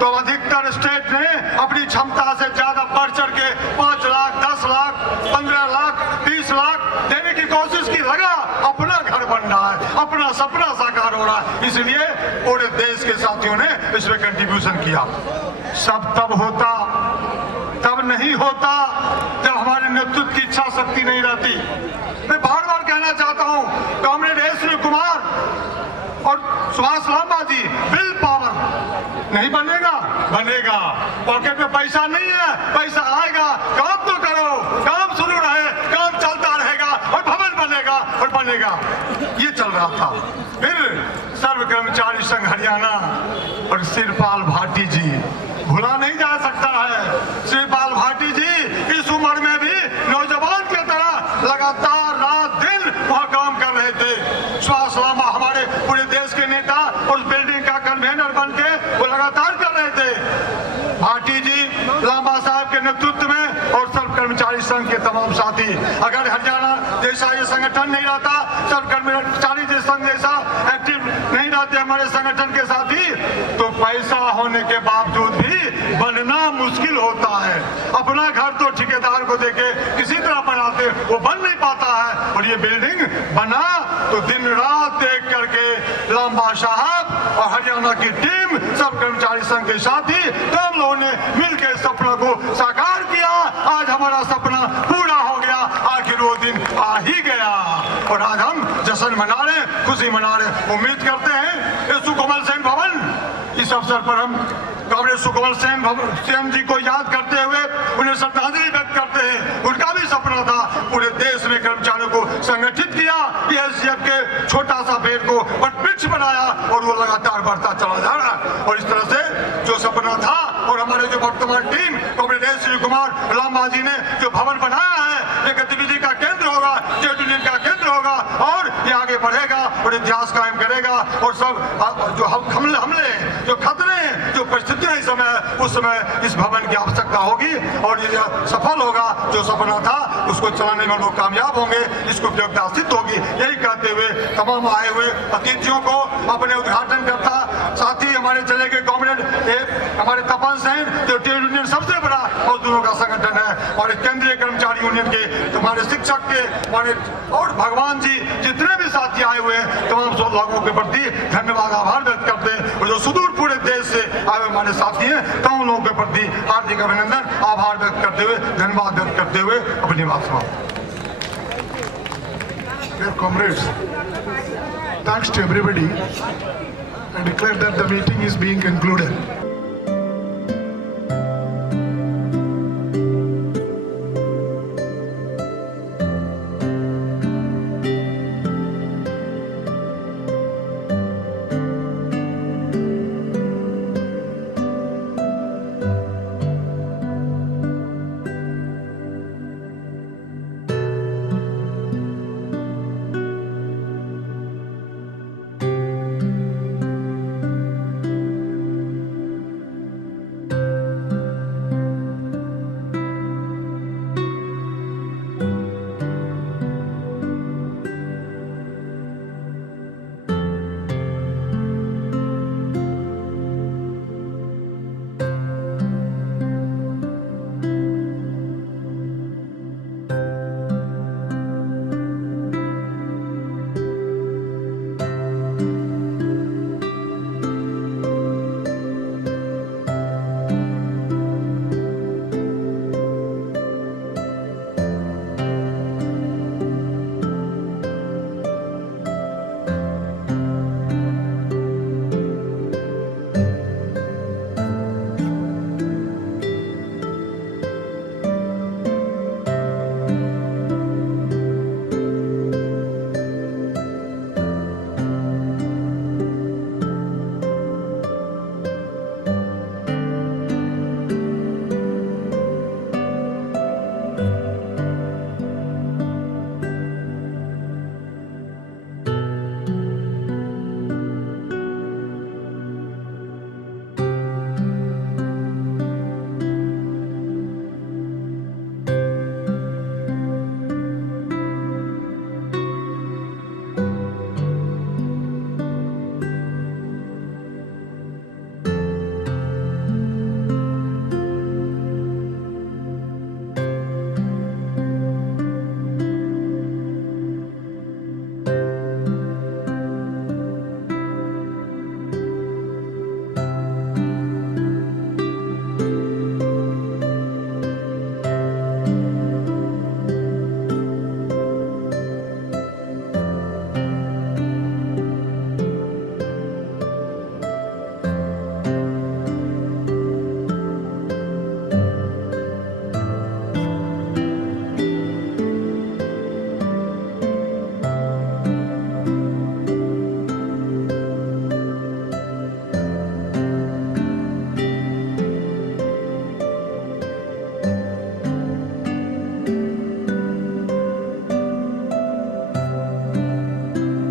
तो अधिकतर स्टेट ने अपनी क्षमता से ज्यादा बढ़ चढ़ के 5 लाख, 10 लाख, 15 लाख, 20 लाख देने की कोशिश की। लगा अपना घर बन रहा है, अपना सपना साकार हो रहा है, इसलिए पूरे देश के साथियों ने इसमें कंट्रीब्यूशन किया। सब तब होता, तब नहीं होता जब हमारे नेतृत्व की इच्छा शक्ति नहीं रहती। मैं बार बार कहना चाहता हूं, कॉमरेड A. श्री कुमार और सुभाष लांबा जी, विल पावर नहीं बनेगा, बनेगा। पॉकेट में पैसा नहीं है, पैसा आएगा, काम तो करो, काम शुरू रहे, काम चलता रहेगा और भवन बनेगा और बनेगा। ये चल रहा था। फिर सर्व कर्मचारी संघ हरियाणा और श्रीपाल भाटी जी, भुला नहीं जा सकता है। श्रीपाल भाटी जी इस उम्र में भी नौजवान की तरह लगातार रात दिन वहाँ काम कर रहे थे। सुभाष लांबा हमारे पूरे देश के नेता उस बिल्डिंग का कन्वेनर बन के वो लगातार कर रहे थे। भाटी जी लांबा साहब के नेतृत्व में और सर्व कर्मचारी संघ के तमाम साथी, अगर हरियाणा जैसा ये संगठन नहीं रहता, सर्व कर्मचारी संघ जैसा एक्टिव नहीं रहते हमारे संगठन के साथी, तो पैसा होने के बावजूद भी बनना मुश्किल होता है। अपना घर तो ठेकेदार को देके किसी तरह बनाते, वो बन नहीं पाता है। और ये बिल्डिंग बना तो दिन रात देख करके लांबा साहब और हरियाणा की टीम, सब कर्मचारी संघ के साथी, तमाम लोगों ने मिलकर सपना को साकार किया। आज हमारा सपना पूरा हो गया, आखिर वो दिन आ ही गया और आज हम जश्न मना रहे, खुशी मना रहे। उम्मीद करते हैं ये सुकोमल सेन भवन, इस अवसर पर हम कॉमरेड सुकोमल सेन जी को याद करते हुए उन्हें श्रद्धांजलि व्यक्त करते हैं। उनका भी सपना था पूरे देश में कर्मचारियों को संगठित किया, एसडीएफ के छोटा सा पेड़ को वटवृक्ष बनाया और वो लगातार बढ़ता चला जा रहा है। और इस तरह से जो सपना था और हमारे जो वर्तमान टीम कॉमरेड श्री कुमार लांबा जी ने जो भवन बनाया है, ये गतिविधि का केंद्र होगा, ट्रेड यूनियन का केंद्र होगा और ये आगे बढ़ेगा और इतिहास कायम करेगा। और सब जो हमले, जो खतरे, जो परिस्थितियां इस समय, उस समय इस भवन की आवश्यकता होगी और ये सफल होगा। जो सपना था उसको चलाने में लोग कामयाब होंगे, इसको उपयोगिता सिद्ध होगी। यही कहते हुए तमाम आए हुए अतिथियों को अपने उद्घाटन करता साथी हमारे चले गए कॉमरेड हमारे तपन सेन, जो ट्रेड यूनियन सबसे बड़ा मजदूरों का संगठन है, और केंद्रीय कर्मचारी यूनियन के, हमारे शिक्षक के, हमारे और भगवान जी, जितने भी साथी आए हुए हैं, तमाम लोगों के प्रति धन्यवाद, आभार व्यक्त करते हैं। और जो सुदूर पूरे देश से आए हुए हमारे साथी हैं, तमाम लोगों के प्रति हार्दिक अभिनंदन, आभार व्यक्त करते हुए, धन्यवाद व्यक्त करते हुए अपनी बात समाप्त। Dear comrades, thanks to everybody. I declare that the meeting is being concluded.